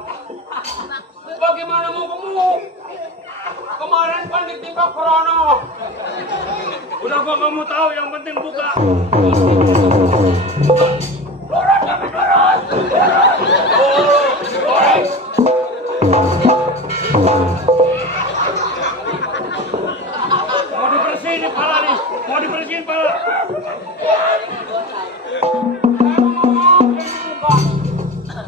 Bagaimana mau gemuk? Kemarin kan ditimpa corona. Udah gua kamu tahu, yang penting buka. Mau dibersihin pala nih. Mau dibersihin pala.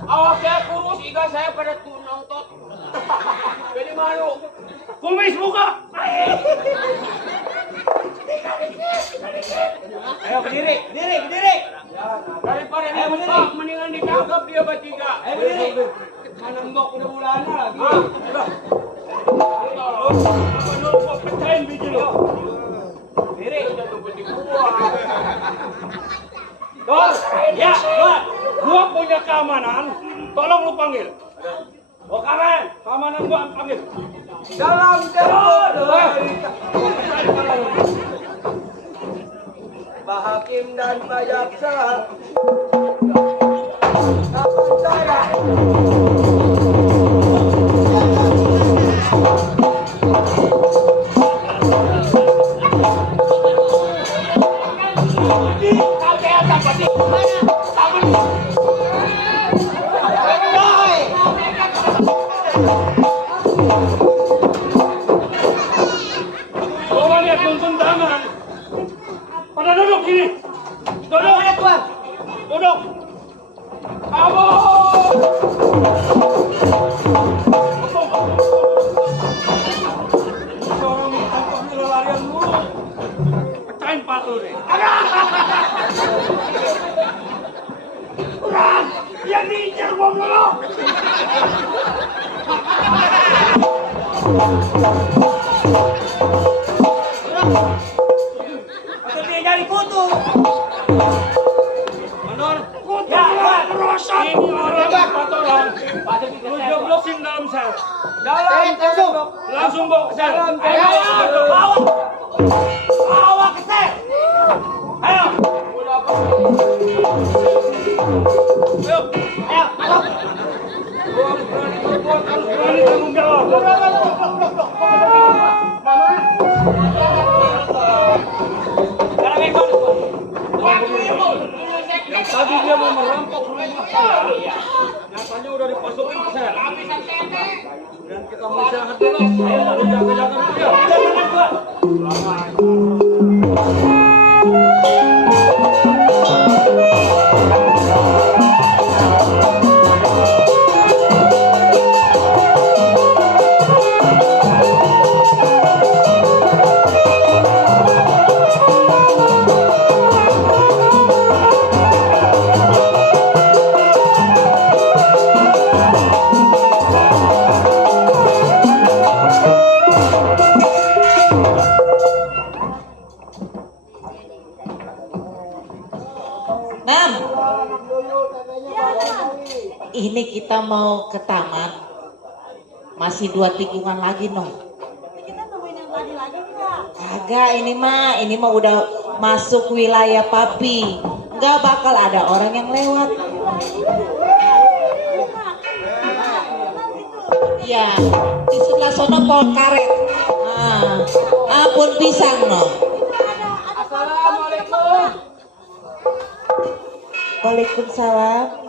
Awas saya kurus, iga saya pada nontot. Jadi malu. Kumis buka. Ayo berdiri. Daripada dia buka, mendingan ditangkap dia bertiga. Ayo berdiri. Mana mbok udah bulannya lagi. Apa dulu gua pecahin biji lu. Diri udah tuh beli gua. Dor, ya, Dor. Gua punya keamanan. Tolong lu panggil. Oh, keamanan gua panggil. Dalam tempo Pak Hakim dan Pak Jaksa. Takut saya. Coba lihat tuntun tangan. Pada duduk sini. Duduk. Duduk. Kamu. Orang minta larian mulu. Pecahin patu nih. Kurang. Yang diincar gua mulu. Atau dia nyari kutu. Menor, ya, terusan. Ini orang empat orang. Lu jeblosin dalam sel. Langsung bawa ke sel. Ayo, bawa ke sel. Ayo. Ayo, masuk. Gua berani berbuat, harus berani tanggung jawab. Yang tadi dia mau merampok rumah saya, nyatanya udah dipasukin ke sel. Dan kita mau istirahat dulu. Ayo, jaga-jaga dulu ya. Jangan gua. Nam, ini kita mau ke taman. Masih 2 tikungan lagi, noh. Kita nemuin yang tadi lagi enggak? Kagak, ini mah udah masuk wilayah Papi. Nggak bakal ada orang yang lewat. Iya, di sebelah sono pol karet. Ampun pisang, noh. Assalamualaikum. Waalaikumsalam.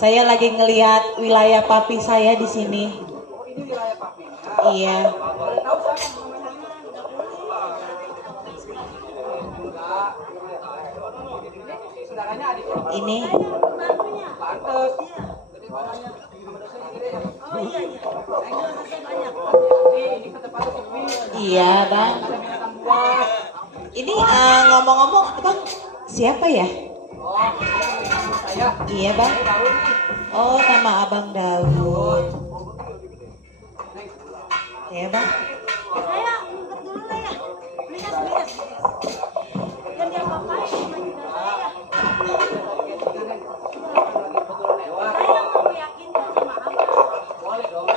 Saya lagi ngelihat wilayah papi saya di sini. Ini wilayah Papi. Iya. Boleh tahu siapa namanya? Saudaranya adik. Ini. Pantes. Ini ketepatnya sepi. Iya, Bang. Ini ngomong-ngomong, Bang, siapa ya? Saya. Iya, Bang. Oh, nama Abang Daud. Iya, Bang. Saya ngumpet dulu lah ya. Belias. Dan dia papain sama kita saya. Saya mau meyakinkan sama abang. Boleh dong.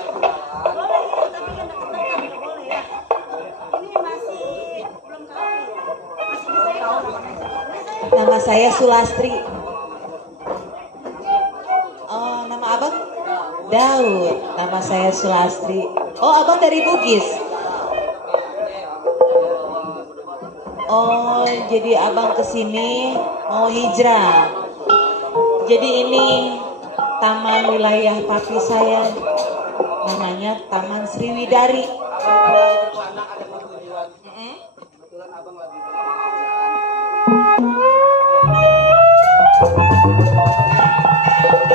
Boleh ya, tapi kan deket-deket nggak boleh ya. Ini masih belum kawin. Masih bisa. Nama saya Sulastri. Oh, nama Abang? Daud. Nama saya Sulastri. Oh, Abang dari Bugis. Oh, jadi Abang kesini mau hijrah. Jadi ini taman wilayah papi saya. Namanya Taman Sriwidari.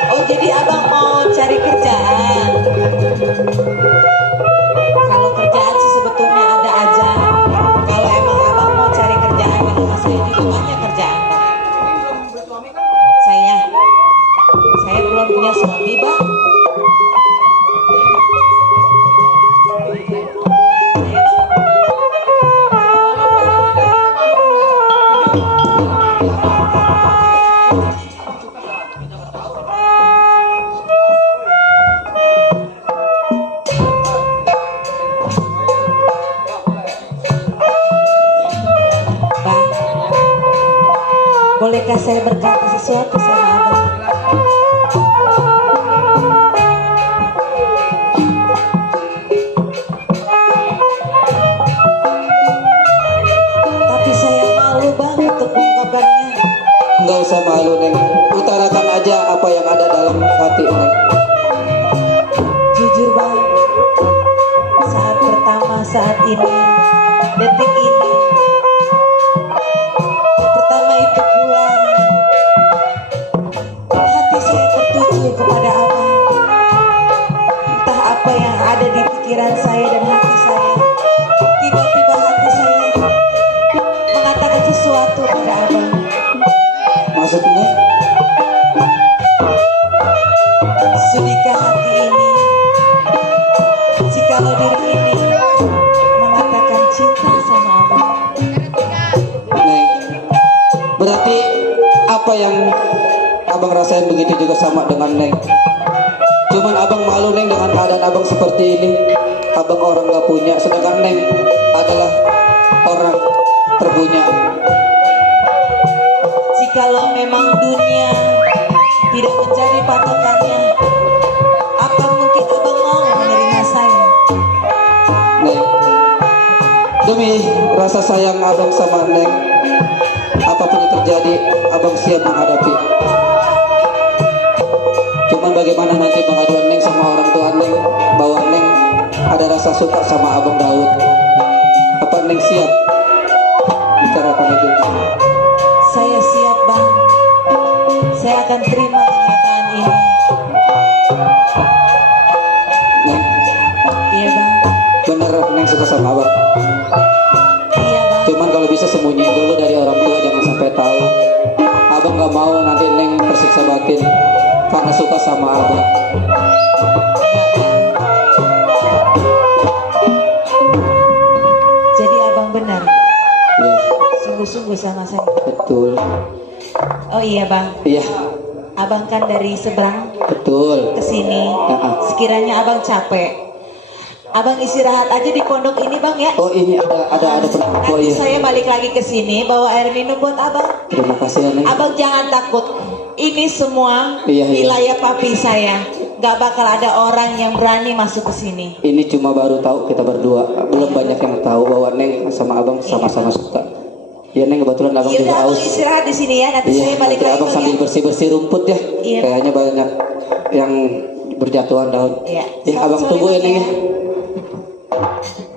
Oh, jadi Abang mau cari kerjaan. Kalau kerjaan sih sebetulnya ada aja. Kalau emang Abang mau cari kerjaan di rumah saya juga banyak kerjaan, Bang. Saya belum punya suami, Bang. sesuatu sama abang. Tapi saya malu bang untuk mengungkapkannya. Nggak usah malu Neng, utarakan aja apa yang ada dalam hati Neng. Jujur bang, saat pertama, saat ini, detik ini, pertama itu pula hati saya tertuju kepada abang. Entah apa yang ada di pikiran saya dan hati saya, tiba-tiba hati saya mengatakan sesuatu pada abang. Maksudnya? Sudikah hati ini, jikalau diri ini mengatakan cinta sama abang? Neng, berarti apa yang abang rasain begitu juga sama dengan Neng. Cuman abang malu Neng dengan keadaan abang seperti ini. Abang orang gak punya, sedangkan Neng adalah orang terpunya. Jikalau memang dunia tidak menjadi patokannya, apa mungkin abang mau menerima saya? Neng, demi rasa sayang abang sama Neng, apapun yang terjadi abang siap menghadapi. Cuman bagaimana nanti pengaduan Neng sama orang tua Neng bahwa Neng ada rasa suka sama abang Daud. Apa Neng siap bicarakan itu? Saya siap bang, saya akan terima kenyataan ini. Neng, Iya bang, bener Neng suka sama abang. iya bang. Cuman kalau bisa sembunyiin dulu dari orang tua, jangan sampai tahu. Abang gak mau nanti Neng tersiksa batin karena suka sama abang. Jadi abang benar, Ya, sungguh-sungguh sama saya. betul. Oh iya bang, Iya, abang kan dari seberang betul. ke sini. Sekiranya abang capek, abang istirahat aja di pondok ini bang ya. Oh ini ada pendapat. Oh Nanti iya. saya balik lagi ke sini bawa air minum buat abang. Terima kasih ya Neng. Abang jangan takut. Ini semua Iya, iya. wilayah papi saya. Gak bakal ada orang yang berani masuk ke sini. Ini cuma baru tahu kita berdua, belum banyak yang tahu bahwa Neng sama abang sama-sama suka. Ya Neng, kebetulan abang Yaudah juga abang aus. istirahat di sini ya. Nanti saya Iya, balik nanti lagi abang Bang, sambil ya. bersih-bersih rumput ya. Iya. Kayaknya banyak yang berjatuhan daun. Iya. Ya abang Sorry, tunggu ya Bang, Neng ya. ya.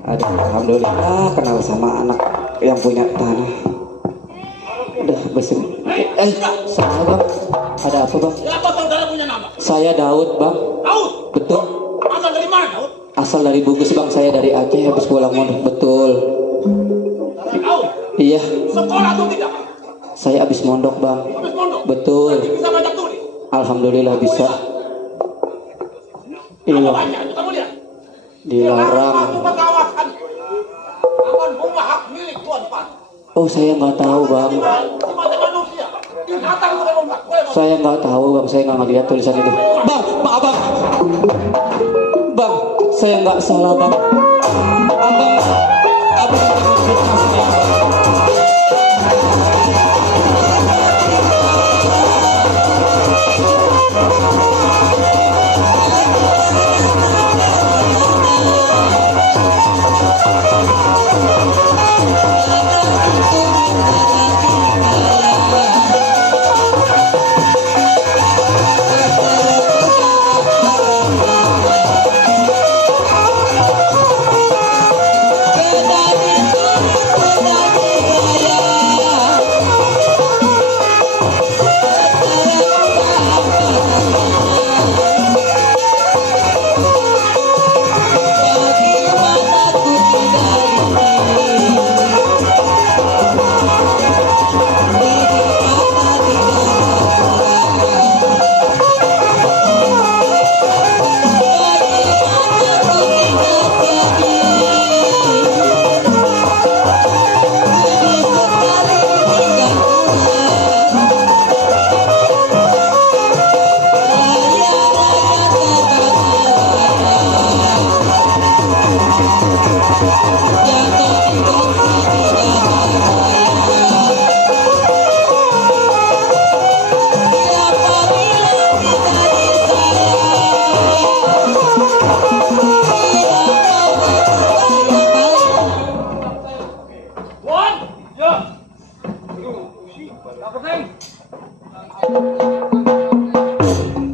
Aduh, alhamdulillah kenal sama anak yang punya tanah. Udah bersih. Saya bang, ada apa bang? Siapa saudara punya nama? Saya Daud bang. Daud. Betul. Asal dari mana Daud? Asal dari Bugis bang, saya dari Aceh habis pulang mondok. Betul. Daud. Iya, Sekolah atau tidak? saya habis mondok bang. Habis pondok. Betul. Bisa baca tulis. Alhamdulillah bisa. Apa Iya, baca itu kamu lihat? dilarang. Masuk ke kawasan. Aman bunga hak milik Tuan Pan. Oh saya nggak tahu bang. Di mata manusia. Binatang bukan ombak. Boleh Bang? Saya nggak tahu bang. Saya nggak ngeliat tulisan itu. Bang, bang. Bang, saya nggak salah bang. Abang udah fitnah saya.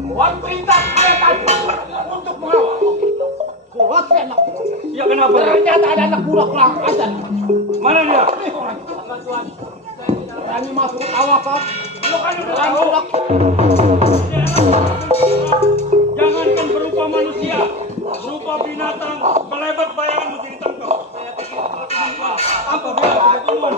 Tuan perintah saya tadi untuk mengawal. Kuat enak. Ya kenapa? Ternyata ada anak budak langkasan. Mana dia? Berani masuk ke kawasan. Lo kan udah Orang tahu. budak. Jangankan berupa manusia, berupa binatang, melebat bayangan mesti ditangkap. Apa dia? Turun.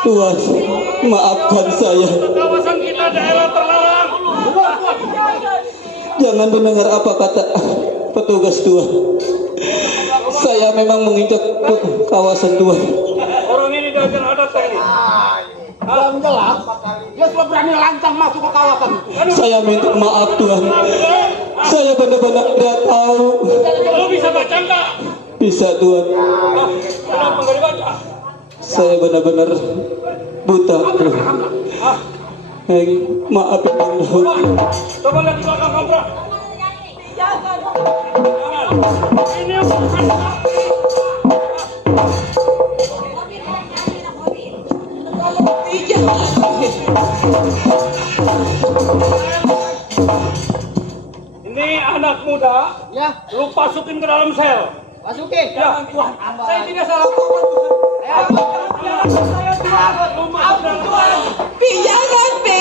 Tuhan, maafkan saya. Kawasan kita daerah terlarang. Jangan mendengar apa kata petugas Tuhan. Saya memang menginjak kawasan Tuhan. Orang ini dagang adat saya ini. Yang jelas, dia sudah berani lancang masuk ke kawasan itu. Saya minta maaf Tuhan. Saya benar-benar tidak tahu. Lo bisa baca enggak? Bisa Tuhan. Kenapa nggak dibaca? Saya benar-benar buta. Maaf ya Allah. Coba lihat di belakang kampra. Jangan. Ini yang bukan sapi. Ini anak muda, Ya, lu masukin ke dalam sel. masukin. Ya, Tuhan. Saya tidak salah apa-apa, Tuhan. Saya Tuhan. Lu masuk dalam sel. Jangan, Pi.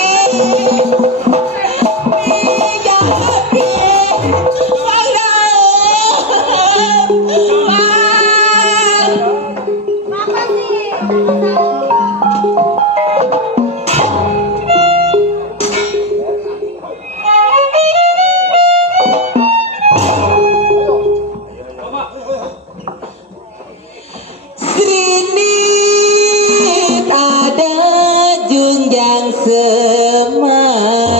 Jangan, Pi. Srini ada junjang semar.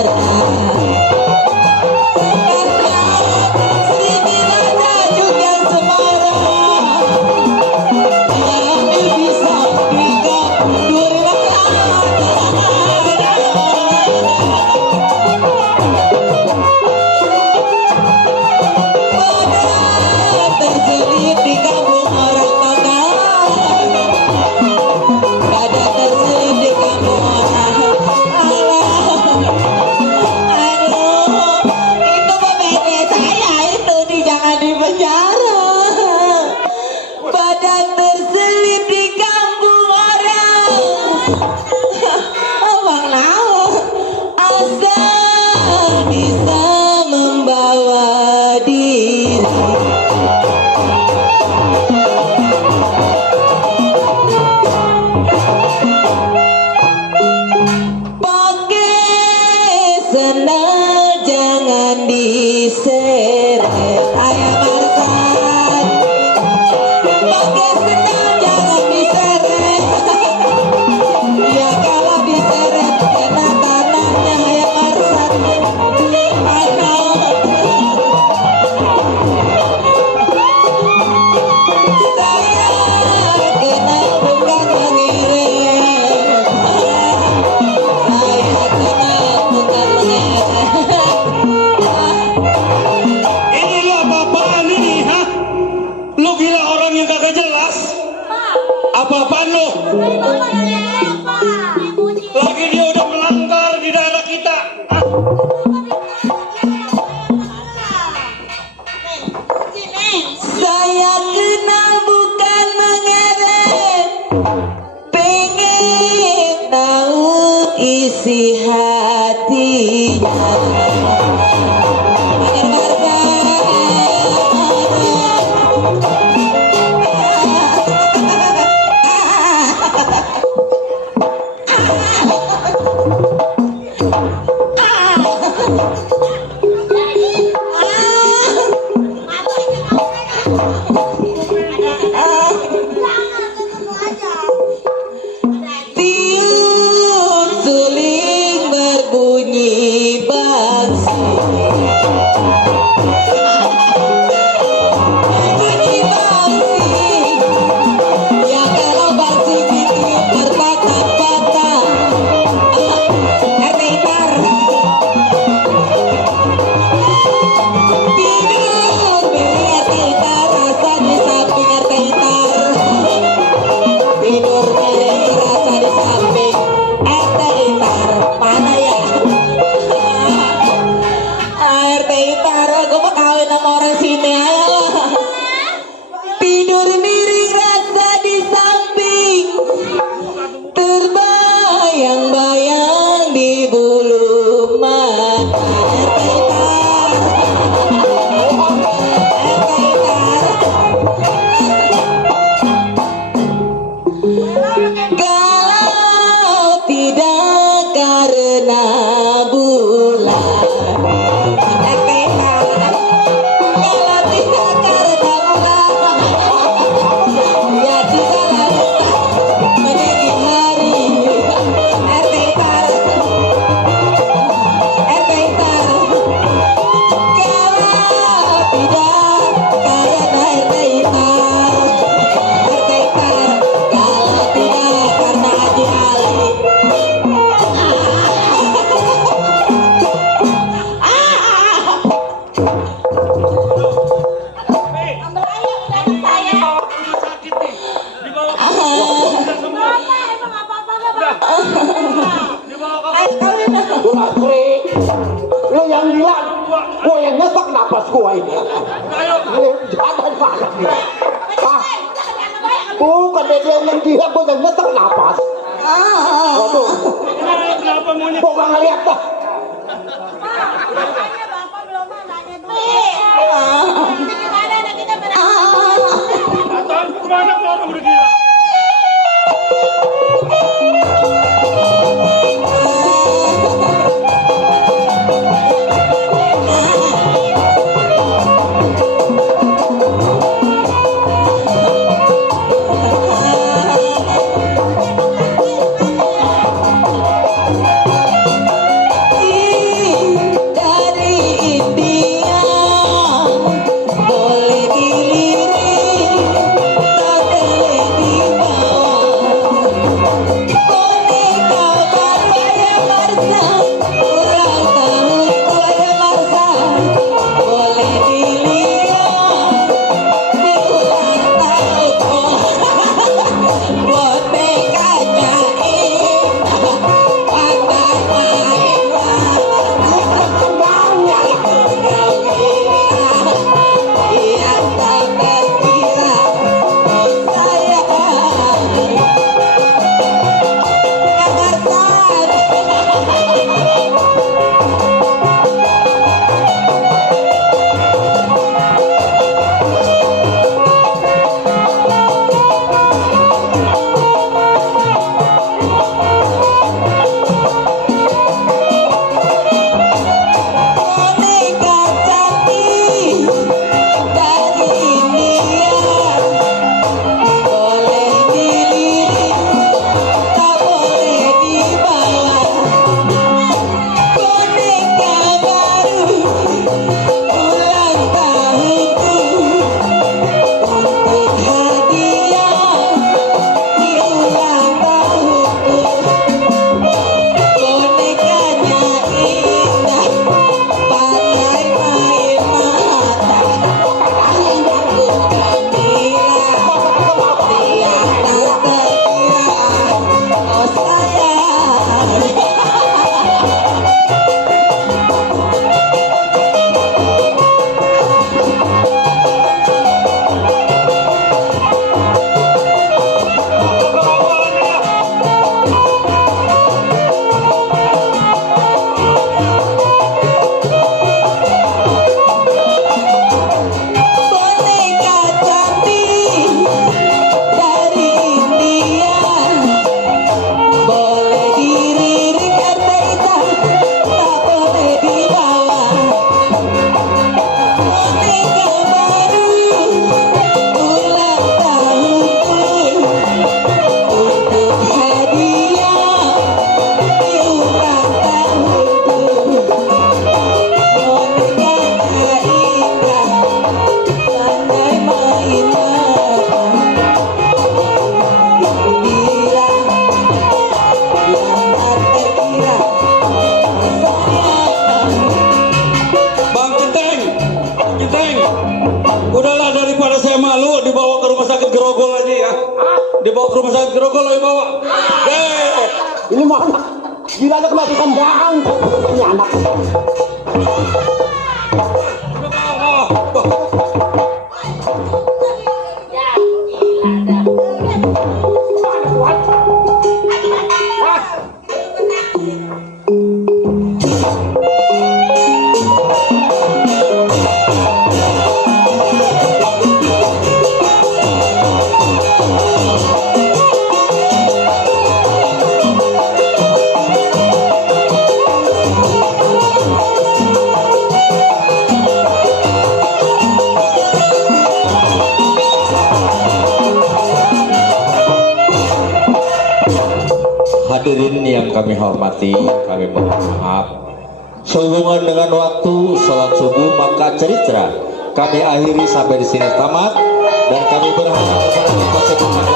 Sulastri, lu yang bilang gue yang ngesek napas gue ini. Jangan banget nih. Ah, bukan dia yang gila, gue yang ngesek napas. Waduh, gue gak ngeliat dah. Makanya Bapak belum nanya dulu. Gimana ada kita pada Kemana orang udah gila? Dibawa ke rumah sakit Grogol lagi bawa. Ini mana? Gila ada kematian bang. Ini anak. Hadirin yang kami hormati, kami mohon maaf. Sehubungan dengan waktu sholat subuh, maka cerita kami akhiri sampai di sini tamat, dan kami berharap kepada kita semua